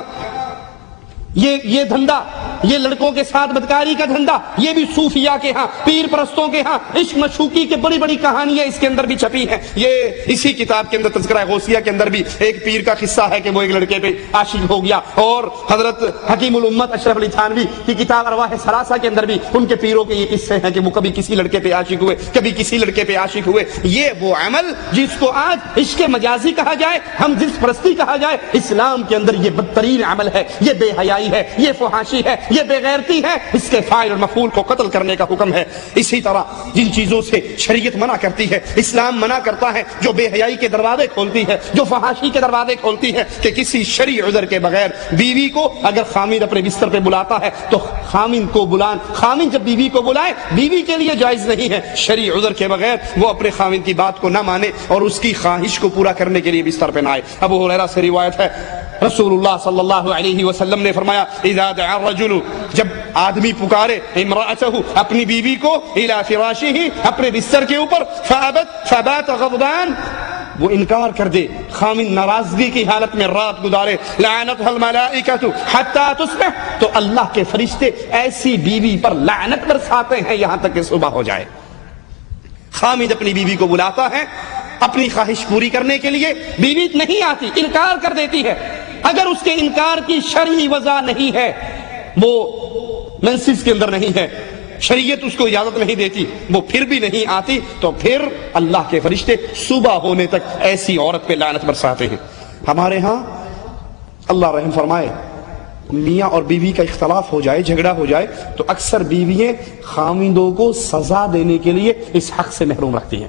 یہ دھندا، یہ لڑکوں کے ساتھ بدکاری کا دھندا، یہ بھی صوفیاء کے ہاں، پیر پرستوں کے ہاں عشق مشوقی کے بڑی بڑی کہانیاں اس کے اندر بھی چھپی ہیں۔ یہ اسی کتاب کے اندر تذکرہ غوثیہ کے اندر بھی ایک پیر کا قصہ ہے کہ وہ ایک لڑکے پہ عاشق ہو گیا، اور حضرت حکیم الامت اشرف علی تھانوی کی کتاب ارواح ثلاثہ کے اندر بھی ان کے پیروں کے یہ قصے ہیں کہ وہ کبھی کسی لڑکے پہ عاشق ہوئے، کبھی کسی لڑکے پہ عاشق ہوئے۔ یہ وہ عمل جس کو آج عشق مجازی کہا جائے، ہم جنس پرستی کہا جائے، اسلام کے اندر یہ بدترین عمل ہے، یہ بے حیائی ہے، یہ فحاشی ہے، یہ بے غیرتی ہے، اس کے فاعل اور مفعول کو قتل کرنے کا حکم ہے۔ اسی طرح جن چیزوں سے شریعت منع کرتی ہے، اسلام منع کرتا ہے، جو بے حیائی کے دروازے کھولتی ہے، جو فحاشی کے دروازے کھولتی ہے، کہ کسی شرعی عذر کے بغیر بیوی کو اگر خامن اپنے بستر پہ بلاتا ہے تو خامن جب بیوی کو بلائے، بیوی کے لیے جائز نہیں ہے شرعی عذر کے بغیر وہ اپنے خامن کی بات کو نہ مانے اور اس کی خواہش کو پورا کرنے کے لیے بستر پہ نہ آئے۔ ابو ہریرہ سے روایت ہے رسول اللہ صلی اللہ علیہ وسلم نے فرمایا اذا دعا الرجل، جب آدمی پکارے امرأته اپنی بیوی کو الى فراشه اپنے بستر کے اوپر، فبات غضبان، وہ انکار کر دے، خامن ناراضگی کی حالت میں رات گزارے، لعنتها الملائکۃ حتی تصبح، تو اللہ کے فرشتے ایسی بیوی پر لعنت برساتے ہیں یہاں تک کہ صبح ہو جائے۔ خامن اپنی بیوی کو بلاتا ہے اپنی خواہش پوری کرنے کے لیے، بیوی نہیں آتی، انکار کر دیتی ہے، اگر اس کے انکار کی شرعی وجہ نہیں ہے وہ منسز کے اندر نہیں ہے، شریعت اس کو اجازت نہیں دیتی، وہ پھر بھی نہیں آتی، تو پھر اللہ کے فرشتے صبح ہونے تک ایسی عورت پہ لعنت برساتے ہیں۔ ہمارے ہاں اللہ رحم فرمائے میاں اور بیوی کا اختلاف ہو جائے، جھگڑا ہو جائے، تو اکثر بیوییں خاوندوں کو سزا دینے کے لیے اس حق سے محروم رکھتی ہیں،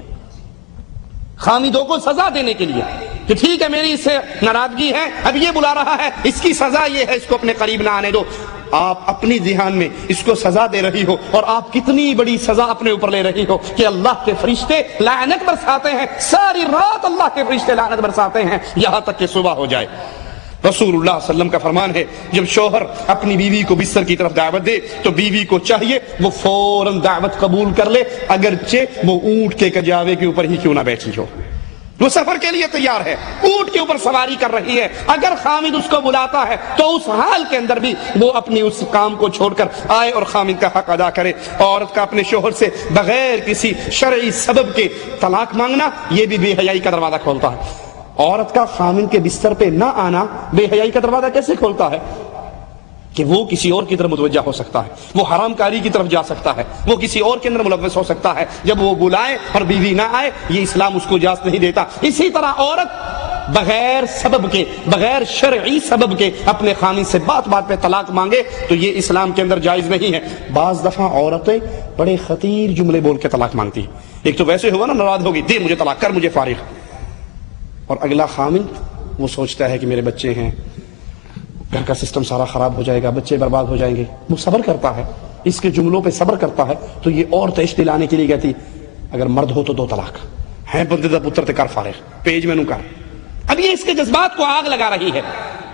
خاوندوں کو سزا دینے کے لیے کہ ٹھیک ہے میری اس سے ناراضگی ہے، اب یہ بلا رہا ہے، اس کی سزا یہ ہے، اس کو اپنے قریب نہ آنے دو۔ آپ اپنی ذہن میں اس کو سزا دے رہی ہو، اور آپ کتنی بڑی سزا اپنے اوپر لے رہی ہو کہ اللہ کے فرشتے لعنت برساتے ہیں، ساری رات اللہ کے فرشتے لعنت برساتے ہیں یہاں تک کہ صبح ہو جائے۔ رسول اللہ صلی اللہ علیہ وسلم کا فرمان ہے جب شوہر اپنی بیوی کو بستر کی طرف دعوت دے تو بیوی کو چاہیے وہ فوراً دعوت قبول کر لے، اگرچہ وہ اونٹ کے کجاوے کے اوپر ہی کیوں نہ بیٹھی ہو، وہ سفر کے لیے تیار ہے، اونٹ کے اوپر سواری کر رہی ہے، اگر خامد اس کو بلاتا ہے تو اس حال کے اندر بھی وہ اپنی اس کام کو چھوڑ کر آئے اور خامد کا حق ادا کرے۔ عورت کا اپنے شوہر سے بغیر کسی شرعی سبب کے طلاق مانگنا یہ بھی بے حیائی کا دروازہ کھولتا ہے۔ عورت کا خامد کے بستر پہ نہ آنا بے حیائی کا دروازہ کیسے کھولتا ہے کہ وہ کسی اور کی طرف متوجہ ہو سکتا ہے، وہ حرام کاری کی طرف جا سکتا ہے، وہ کسی اور کے اندر ملوث ہو سکتا ہے جب وہ بلائے اور بیوی نہ آئے، یہ اسلام اس کو اجازت نہیں دیتا۔ اسی طرح عورت بغیر سبب کے، بغیر شرعی سبب کے اپنے خامد سے بات بات پہ طلاق مانگے تو یہ اسلام کے اندر جائز نہیں ہے۔ بعض دفعہ عورتیں بڑے خطیر جملے بول کے طلاق مانگتی ہیں، ایک تو ویسے ہوا نا ناراض ہوگی، دے مجھے طلاق، کر مجھے فارغ، اور اگلا خامد وہ سوچتا ہے کہ میرے بچے ہیں، گھر کا سسٹم سارا خراب ہو جائے گا، بچے برباد ہو جائیں گے، وہ صبر کرتا ہے، اس کے جملوں پہ صبر کرتا ہے، تو یہ اور تیش دلانے کے لیے کہتی اگر مرد ہو تو دو طلاق ہے، بندے دا پتر تے کر فارغ، پیج میں نو کر۔ اب یہ اس کے جذبات کو آگ لگا رہی ہے۔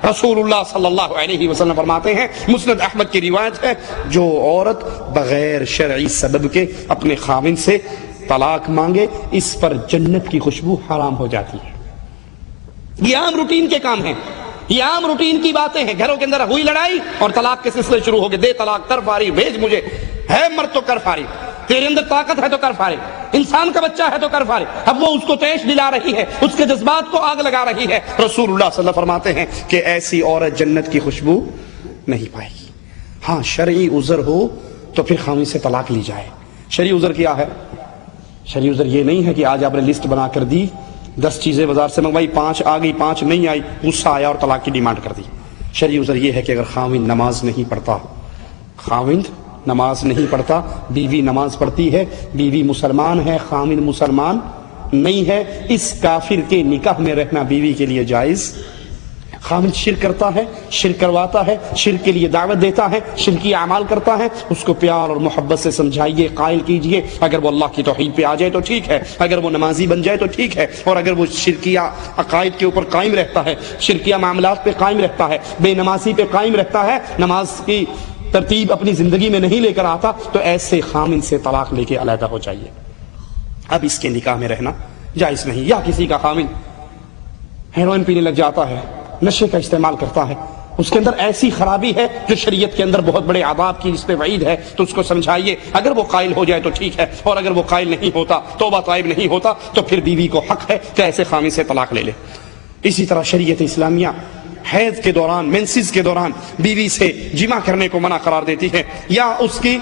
رسول اللہ صلی اللہ علیہ وسلم فرماتے ہیں، مسند احمد کی روایت ہے، جو عورت بغیر شرعی سبب کے اپنے خاوند سے طلاق مانگے اس پر جنت کی خوشبو حرام ہو جاتی ہے۔ یہ عام روٹین کے کام ہیں، یہ عام روٹین کی باتیں ہیں۔ گھروں کے اندر ہوئی لڑائی اور طلاق کے سلسلے شروع ہو گئے، دے طلاق، کر فارغ، بھیج مجھے، ہے مرد تو کر فارغ، تیرے اندر طاقت ہے تو کر فارغ، انسان کا بچہ ہے تو کر فارغ۔ اب وہ اس کو تیش دلا رہی ہے، اس کے جذبات کو آگ لگا رہی ہے۔ رسول اللہ صلی اللہ علیہ وسلم فرماتے ہیں کہ ایسی عورت جنت کی خوشبو نہیں پائے گی۔ ہاں شرعی عذر ہو تو پھر خاوند سے طلاق لی جائے۔ شرعی عذر کیا ہے؟ شرعی عذر یہ نہیں ہے کہ آج آپ نے لسٹ بنا کر دی، 10 چیزیں بازار سے منگوائی، 5 آ گئی، 5 نہیں آئی، غصہ آیا اور طلاق کی ڈیمانڈ کر دی۔ شرعی عذر یہ ہے کہ اگر خاوند نماز نہیں پڑھتا، خاوند نماز نہیں پڑھتا، بیوی نماز پڑھتی ہے، بیوی مسلمان ہے، خاوند مسلمان نہیں ہے، اس کافر کے نکاح میں رہنا بیوی کے لیے جائز۔ خاوند شرک کرتا ہے، شرک کرواتا ہے، شرک کے لیے دعوت دیتا ہے، شرکی اعمال کرتا ہے، اس کو پیار اور محبت سے سمجھائیے، قائل کیجئے۔ اگر وہ اللہ کی توحید پہ آ جائے تو ٹھیک ہے، اگر وہ نمازی بن جائے تو ٹھیک ہے، اور اگر وہ شرکیہ عقائد کے اوپر قائم رہتا ہے، شرکیہ معاملات پہ قائم رہتا ہے، بے نمازی پہ قائم رہتا ہے، نماز کی ترتیب اپنی زندگی میں نہیں لے کر آتا، تو ایسے خاوند سے طلاق لے کے علیحدہ ہو جائیے۔ اب اس کے نکاح میں رہنا جائز نہیں۔ یا کسی کا خاوند ہیروئن پینے لگ جاتا ہے، نشے کا استعمال کرتا ہے، اس کے اندر ایسی خرابی ہے جو شریعت کے اندر بہت بڑے عذاب کی اس پہ وعید ہے، تو اس کو سمجھائیے۔ اگر وہ قائل ہو جائے تو ٹھیک ہے، اور اگر وہ قائل نہیں ہوتا، توبہ طائب نہیں ہوتا، تو پھر بیوی کو حق ہے کہ ایسے خاوند سے طلاق لے لے۔ اسی طرح شریعت اسلامیہ حیض کے دوران، مینسز کے دوران بیوی سے جمع کرنے کو منع قرار دیتی ہے، یا اس کی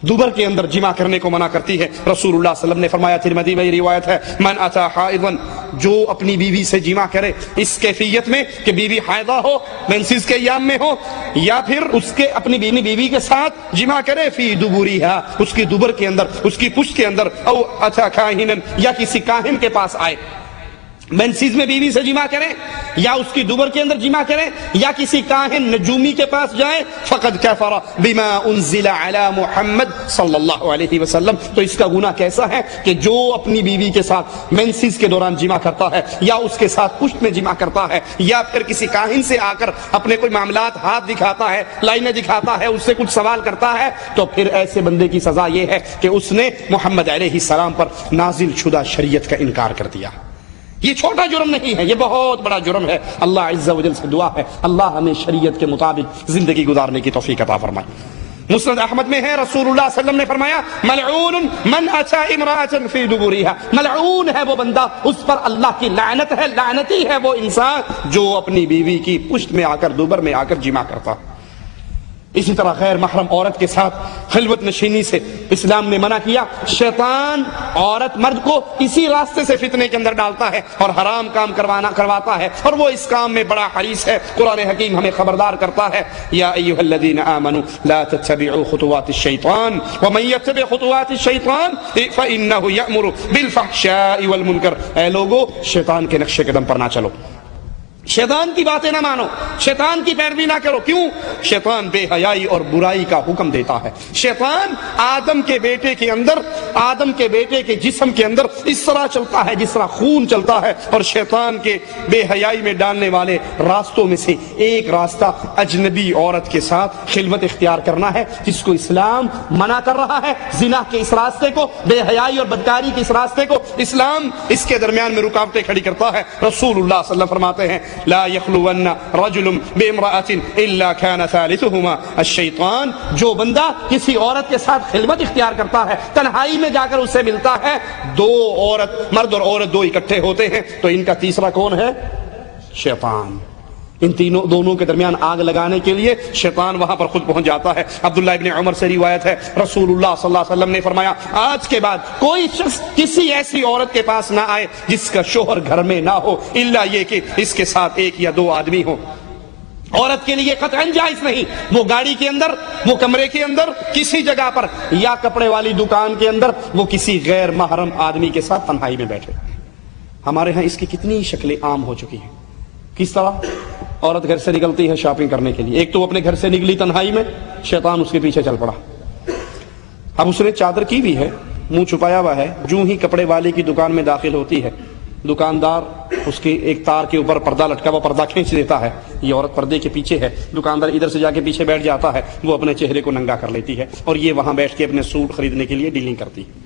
دوبر کے اندر جمع کرنے کو منع کرتی ہے۔ رسول اللہ صلی اللہ علیہ وسلم نے فرمایا، ترمذی میں روایت ہے، من اتی حائضا، جو اپنی بیوی سے جمع کرے اس کیفیت میں کہ بیوی حائضہ ہو، مینسز کے ایام میں ہو، یا پھر اس کے اپنی بیوی کے ساتھ جمع کرے فی دبوریہا، اس کی دوبر کے اندر، اس کی پشت کے اندر، او اتی کاہنا، یا کسی کاہن کے پاس آئے، مینسز میں بیوی سے جمع کریں یا اس کی دوبر کے اندر جمع کریں یا کسی کاہن نجومی کے پاس جائیں، فقد کفر بما انزل علی محمد صلی اللہ علیہ وسلم، تو اس کا گناہ کیسا ہے کہ جو اپنی بیوی کے ساتھ مینسز کے دوران جمع کرتا ہے، یا اس کے ساتھ پشت میں جمع کرتا ہے، یا پھر کسی کاہن سے آ کر اپنے کوئی معاملات ہاتھ دکھاتا ہے، لائنیں دکھاتا ہے، اس سے کچھ سوال کرتا ہے، تو پھر ایسے بندے کی سزا یہ ہے کہ اس نے محمد علیہ السلام پر نازل شدہ شریعت کا انکار کر دیا۔ یہ چھوٹا جرم نہیں ہے، یہ بہت بڑا جرم ہے۔ اللہ عز و جل سے دعا ہے اللہ ہمیں شریعت کے مطابق زندگی گزارنے کی توفیق عطا فرمائے۔ مسند احمد میں ہے، رسول اللہ صلی اللہ علیہ وسلم نے فرمایا، ملعون من اتی امرأة فی دبورها، ملعون ہے وہ بندہ، اس پر اللہ کی لعنت ہے، لعنتی ہے وہ انسان جو اپنی بیوی کی پشت میں آ کر، دوبر میں آ کر جمع کرتا۔ اسی طرح غیر محرم عورت کے ساتھ خلوت نشینی سے اسلام نے منع کیا۔ شیطان عورت مرد کو اسی راستے سے فتنے کے اندر ڈالتا ہے اور حرام کام کرواتا ہے، اور وہ اس کام میں بڑا حریص ہے۔ قرآن حکیم ہمیں خبردار کرتا ہے، یا ایھا الذین آمنوا لا تتبعوا خطوات الشیطان ومن یتبع خطوات الشیطان فانہ یأمر بالفحشاء والمنکر۔ اے لوگو، شیطان کے نقش قدم پر نہ چلو، شیطان کی باتیں نہ مانو، شیطان کی پیروی نہ کرو۔ کیوں؟ شیطان بے حیائی اور برائی کا حکم دیتا ہے۔ شیطان آدم کے بیٹے کے اندر، آدم کے بیٹے کے جسم کے اندر اس طرح چلتا ہے جس طرح خون چلتا ہے، اور شیطان کے بے حیائی میں ڈالنے والے راستوں میں سے ایک راستہ اجنبی عورت کے ساتھ خلوت اختیار کرنا ہے، جس کو اسلام منع کر رہا ہے۔ زنا کے اس راستے کو، بے حیائی اور بدکاری کے اس راستے کو اسلام اس کے درمیان میں رکاوٹیں کھڑی کرتا ہے۔ رسول اللہ صلی اللہ علیہ وسلم فرماتے ہیں، لا يخلون رجل بامرأة الا كان ثالثهما الشیطان۔ جو بندہ کسی عورت کے ساتھ خلوت اختیار کرتا ہے، تنہائی میں جا کر اس سے ملتا ہے، دو عورت، مرد اور عورت دو اکٹھے ہوتے ہیں، تو ان کا تیسرا کون ہے؟ شیطان۔ ان دونوں کے درمیان آگ لگانے کے لیے شیطان وہاں پر خود پہنچ جاتا ہے۔ عبداللہ ابن عمر سے روایت ہے، رسول اللہ صلی اللہ علیہ وسلم نے فرمایا، آج کے بعد کوئی شخص کسی ایسی عورت کے پاس نہ آئے جس کا شوہر گھر میں نہ ہو، الا یہ کہ اس کے ساتھ ایک یا دو آدمی ہو۔ عورت کے لیے قطعاً جائز نہیں، وہ گاڑی کے اندر، وہ کمرے کے اندر، کسی جگہ پر، یا کپڑے والی دکان کے اندر وہ کسی غیر محرم آدمی کے ساتھ تنہائی میں بیٹھے۔ ہمارے ہاں اس کی کتنی شکلیں عام ہو چکی ہیں۔ کس طرح عورت گھر سے نکلتی ہے شاپنگ کرنے کے لیے، ایک تو اپنے گھر سے نکلی تنہائی میں، شیطان اس کے پیچھے چل پڑا۔ اب اس نے چادر کی بھی ہے، منہ چھپایا ہوا ہے، جو ہی کپڑے والے کی دکان میں داخل ہوتی ہے، دکاندار اس کے ایک تار کے اوپر پردہ لٹکا ہوا پردہ کھینچ دیتا ہے، یہ عورت پردے کے پیچھے ہے، دکاندار ادھر سے جا کے پیچھے بیٹھ جاتا ہے، وہ اپنے چہرے کو ننگا کر لیتی ہے، اور یہ وہاں بیٹھ کے اپنے سوٹ خریدنے کے لیے ڈیلنگ کرتی ہے۔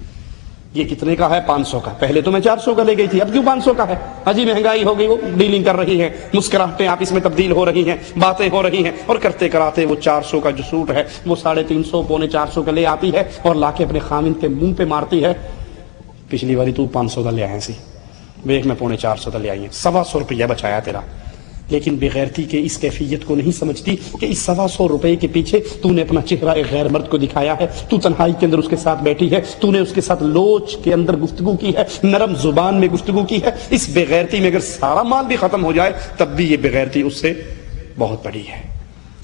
یہ کتنے کا ہے؟ 500 کا۔ پہلے تو میں 400 کا لے گئی تھی، اب کیوں 500 کا ہے؟ اجی مہنگائی ہو گئی، وہ ڈیلنگ کر رہی ہے، مسکراہٹیں آپس میں تبدیل ہو رہی ہیں، باتیں ہو رہی ہیں، اور کرتے کراتے وہ 400 کا جو سوٹ ہے وہ 350 پونے 400 کا لے آتی ہے، اور لا کے اپنے خامند کے منہ پہ مارتی ہے، پچھلی باری تو 500 کا لے آئے سی، بیگ میں 450 کا لے آئی ہیں، 125 روپیہ بچایا تیرا۔ لیکن بغیرتی کے اس کیفیت کو نہیں سمجھتی کہ اس 125 روپے کے پیچھے تو نے اپنا چہرہ ایک غیر مرد کو دکھایا ہے، تو تنہائی کے اندر اس کے ساتھ بیٹھی ہے، تو نے اس کے ساتھ لوچ کے اندر گفتگو کی ہے، نرم زبان میں گفتگو کی ہے۔ اس بغیرتی میں اگر سارا مال بھی ختم ہو جائے تب بھی یہ بغیرتی اس سے بہت بڑی ہے۔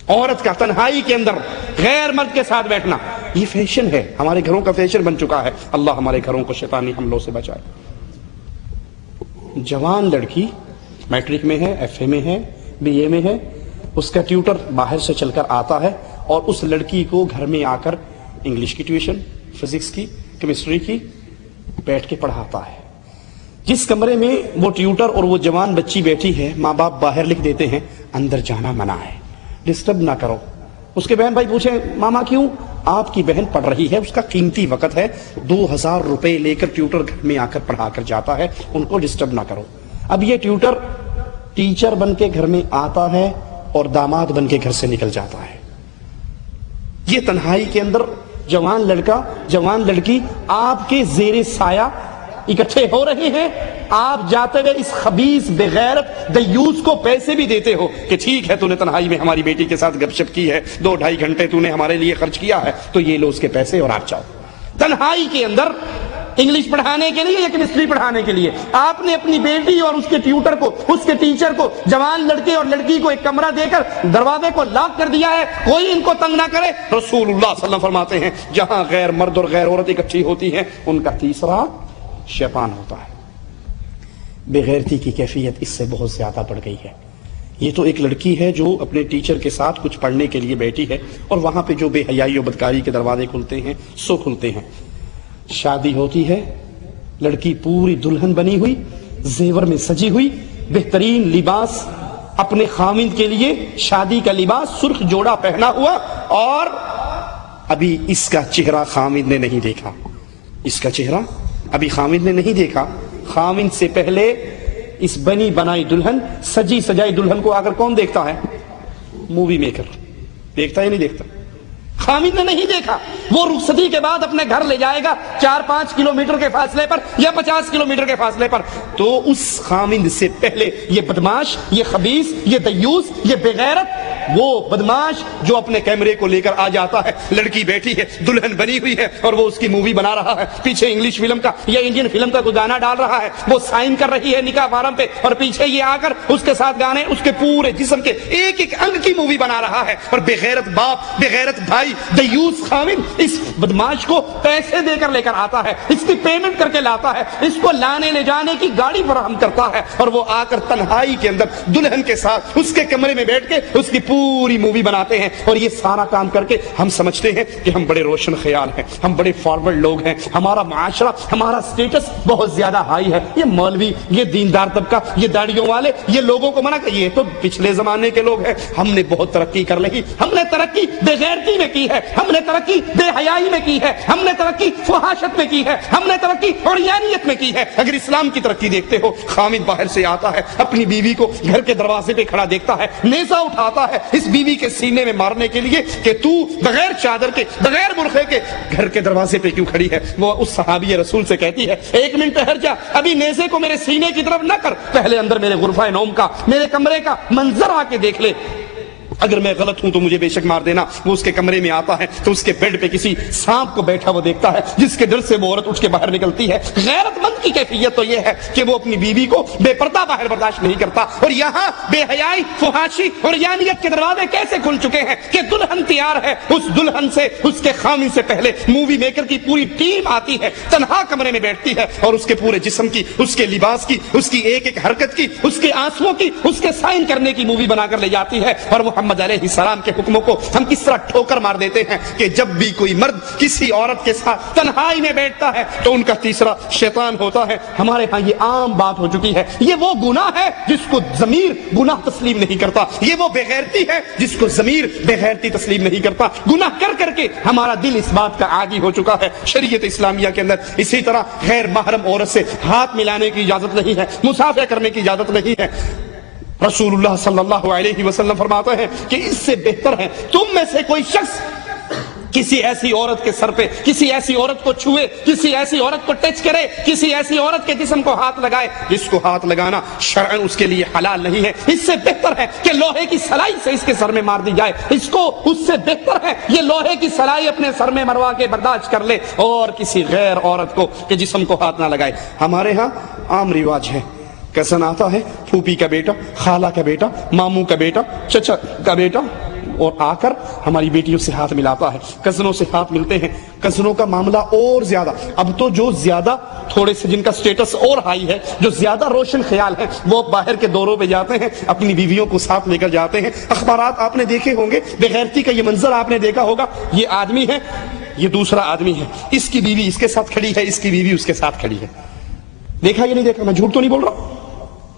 عورت کا تنہائی کے اندر غیر مرد کے ساتھ بیٹھنا یہ فیشن ہے، ہمارے گھروں کا فیشن بن چکا ہے۔ اللہ ہمارے گھروں کو شیطانی حملوں سے بچائے۔ جوان لڑکی میٹرک میں ہے، ایف اے میں ہے، بی اے میں ہے، اس کا ٹیوٹر باہر سے چل کر آتا ہے اور اس لڑکی کو گھر میں آ کر انگلش کی ٹیوشن، فزکس کی، کیمسٹری کی بیٹھ کے پڑھاتا ہے۔ جس کمرے میں وہ ٹیوٹر اور وہ جوان بچی بیٹھی ہے، ماں باپ باہر لکھ دیتے ہیں اندر جانا منع ہے، ڈسٹرب نہ کرو۔ اس کے بہن بھائی پوچھیں ماما کیوں؟ آپ کی بہن پڑھ رہی ہے، اس کا قیمتی وقت ہے، 2000 روپے لے کر ٹیوٹر گھر میں آ کر پڑھا کر جاتا ہے، ان کو ڈسٹرب نہ کرو۔ اب یہ ٹیوٹر ٹیچر بن کے گھر میں آتا ہے اور داماد بن کے گھر سے نکل جاتا ہے۔ یہ تنہائی کے اندر جوان لڑکا، جوان لڑکی آپ کے زیر سایہ اکٹھے ہو رہے ہیں، آپ جاتے ہوئے اس خبیث بغیرت دیوس کو پیسے بھی دیتے ہو کہ ٹھیک ہے تو نے تنہائی میں ہماری بیٹی کے ساتھ گپ شپ کی ہے، 2-2.5 گھنٹے تو نے ہمارے لیے خرچ کیا ہے، تو یہ لو اس کے پیسے اور آپ جاؤ۔ تنہائی کے اندر انگلش پڑھانے کے لیے یا کیمسٹری پڑھانے کے لیے آپ نے اپنی بیٹی اور اس کے ٹیوٹر کو، اس کے ٹیچر کو، جوان لڑکے اور لڑکی کو ایک کمرہ دے کر دروازے کو لاک کر دیا ہے، کوئی ان کو تنگ نہ کرے۔ رسول اللہ صلی اللہ علیہ وسلم فرماتے ہیں جہاں غیر مرد اور غیر عورت اکٹھی ہوتی ہیں ان کا تیسرا شیطان ہوتا ہے۔ بغیرتی کی کیفیت اس سے بہت زیادہ بڑھ گئی ہے۔ یہ تو ایک لڑکی ہے جو اپنے ٹیچر کے ساتھ کچھ پڑھنے کے لیے بیٹھی ہے اور وہاں پہ جو بے حیائی و بدکاری کے دروازے کھلتے ہیں سو کھلتے ہیں۔ شادی ہوتی ہے، لڑکی پوری دلہن بنی ہوئی، زیور میں سجی ہوئی، بہترین لباس اپنے خامند کے لیے، شادی کا لباس، سرخ جوڑا پہنا ہوا، اور ابھی اس کا چہرہ خامند نے نہیں دیکھا، اس کا چہرہ ابھی خامند نے نہیں دیکھا۔ خامند سے پہلے اس بنی بنائی دلہن، سجی سجائی دلہن کو اگر کون دیکھتا ہے؟ مووی میکر دیکھتا ہے یا نہیں دیکھتا؟ خامند نے نہیں دیکھا، وہ رخصتی کے بعد اپنے گھر لے جائے گا 4-5 کلومیٹر کے فاصلے پر یا 50 کلومیٹر کے فاصلے پر، تو اس خامند سے پہلے یہ بدماش، یہ خبیث، یہ دیوس، یہ بغیرت وہ بدماش جو اپنے کیمرے کو لے کر آ جاتا ہے، لڑکی بیٹھی ہے، دلہن بنی ہوئی ہے اور وہ اس کی مووی بنا رہا ہے، پیچھے انگلش فلم کا یا انڈین فلم کا کوئی گانا ڈال رہا ہے، وہ سائن کر رہی ہے نکاح فارم پہ اور پیچھے یہ آ کر اس کے ساتھ گانے اس کے پورے جسم کے ایک ایک انگ کی مووی بنا رہا ہے، اور بغیرت باپ، بغیرت بھائی، دیوس خاوند اس بدماش کو پیسے دے کر لے کر آتا ہے، اس کی پیمنٹ کر کے لاتا ہے، اس کو لانے لے جانے کی گاڑی فراہم کرتا ہے، اور وہ آ کر تنہائی کے اندر دلہن کے ساتھ اس کے کمرے میں بیٹھ کے اس کی پوری مووی بناتے ہیں۔ اور یہ سارا کام کر کے ہم سمجھتے ہیں کہ ہم بڑے روشن خیال ہیں، ہم بڑے فارورڈ لوگ ہیں، ہمارا معاشرہ، ہمارا سٹیٹس بہت زیادہ ہائی ہے۔ یہ مولوی، یہ دیندار طبقہ، یہ داڑھیوں والے، یہ لوگوں کو منع کر، یہ تو پچھلے زمانے کے لوگ ہیں، ہم نے بہت ترقی کر لی، ہم نے ترقی بے غیرتی میں کی ہے، ہم نے ترقی بے حیائی میں کی ہے، ہم نے ترقی فحاشت میں کی ہے، ہم نے ترقی عریانیت میں کی ہے۔ اگر اسلام کی ترقی دیکھتے ہو، خامد باہر سے آتا ہے، اپنی بیوی کو گھر کے دروازے پہ کھڑا دیکھتا ہے، نیزہ اٹھاتا ہے اس بیوی کے سینے میں مارنے کے لیے کہ تو بغیر چادر کے، بغیر برقعے کے گھر کے دروازے پہ کیوں کھڑی ہے؟ وہ اس صحابی رسول سے کہتی ہے، ایک منٹ ٹھہر جا، ابھی نیزے کو میرے سینے کی طرف نہ کر، پہلے اندر میرے غرفہ نوم کا، میرے کمرے کا منظر آ کے دیکھ لے، اگر میں غلط ہوں تو مجھے بے شک مار دینا۔ وہ اس کے کمرے میں آتا ہے تو اس کے بیڈ پہ کسی سانپ کو بیٹھا وہ دیکھتا ہے، جس کے ڈر سے وہ عورت اٹھ کے باہر نکلتی ہے۔ غیرت مند کی کیفیت تو یہ ہے کہ وہ اپنی بیوی کو بے پردہ باہر برداشت نہیں کرتا، اور یہاں بے حیائی، فحاشی اور یانیت کے دروازے کیسے کھل چکے ہیں کہ دلہن تیار ہے، اس دلہن سے، اس کے خامن سے پہلے مووی میکر کی پوری ٹیم آتی ہے، تنہا کمرے میں بیٹھتی ہے اور اس کے پورے جسم کی، اس کے لباس کی، اس کی ایک ایک حرکت کی، اس کے آنسوؤں کی، اس کے سائن کرنے کی مووی بنا کر لے جاتی ہے۔ اور محمد علیہ السلام کے حکموں کو ہم کس طرح ٹھوکر مار دیتے ہیں کہ جب بھی کوئی مرد کسی عورت کے ساتھ تنہائی میں بیٹھتا ہے تو ان کا تیسرا شیطان ہوتا ہے۔ ہمارے ہاں یہ عام بات ہو چکی ہے، یہ وہ گناہ ہے جس کو ضمیر گناہ تسلیم نہیں کرتا، یہ وہ بے غیرتی ہے جس کو ضمیر بے غیرتی تسلیم نہیں کرتا۔ گناہ کر کر کے ہمارا دل اس بات کا عادی ہو چکا ہے۔ شریعت اسلامیہ کے اندر اسی طرح غیر محرم عورت سے ہاتھ ملانے کی اجازت نہیں ہے، مصافحہ کرنے کی اجازت نہیں ہے۔ رسول اللہ صلی اللہ علیہ وسلم فرماتے ہیں کہ اس سے بہتر ہے تم میں سے کوئی شخص کسی ایسی عورت کے سر پہ، کسی ایسی عورت کو چھوئے، کسی ایسی عورت کو ٹچ کرے، کسی ایسی عورت کے جسم کو ہاتھ لگائے جس کو ہاتھ لگانا شرعاً اس کے لیے حلال نہیں ہے۔ اس سے بہتر ہے کہ لوہے کی سلائی سے اس کے سر میں مار دی جائے، اس سے بہتر ہے یہ لوہے کی سلائی اپنے سر میں مروا کے برداشت کر لے اور کسی غیر عورت کو کہ جسم کو ہاتھ نہ لگائے۔ ہمارے ہاں عام رواج ہے، کزن آتا ہے، پھوپھی کا بیٹا، خالہ کا بیٹا، ماموں کا بیٹا، چچا کا بیٹا، اور آ کر ہماری بیٹیوں سے ہاتھ ملاتا ہے، کزنوں سے ہاتھ ملتے ہیں۔ کزنوں کا معاملہ اور زیادہ، اب تو جو زیادہ تھوڑے سے جن کا سٹیٹس اور ہائی ہے، جو زیادہ روشن خیال ہے، وہ باہر کے دوروں پہ جاتے ہیں، اپنی بیویوں کو ساتھ لے کر جاتے ہیں۔ اخبارات آپ نے دیکھے ہوں گے، بے غیرتی کا یہ منظر آپ نے دیکھا ہوگا، یہ آدمی ہے، یہ دوسرا آدمی ہے، اس کی بیوی اس کے ساتھ کھڑی ہے، اس کی بیوی اس کے ساتھ کھڑی ہے۔ دیکھا یا نہیں دیکھا؟ میں جھوٹ تو نہیں بول رہا؟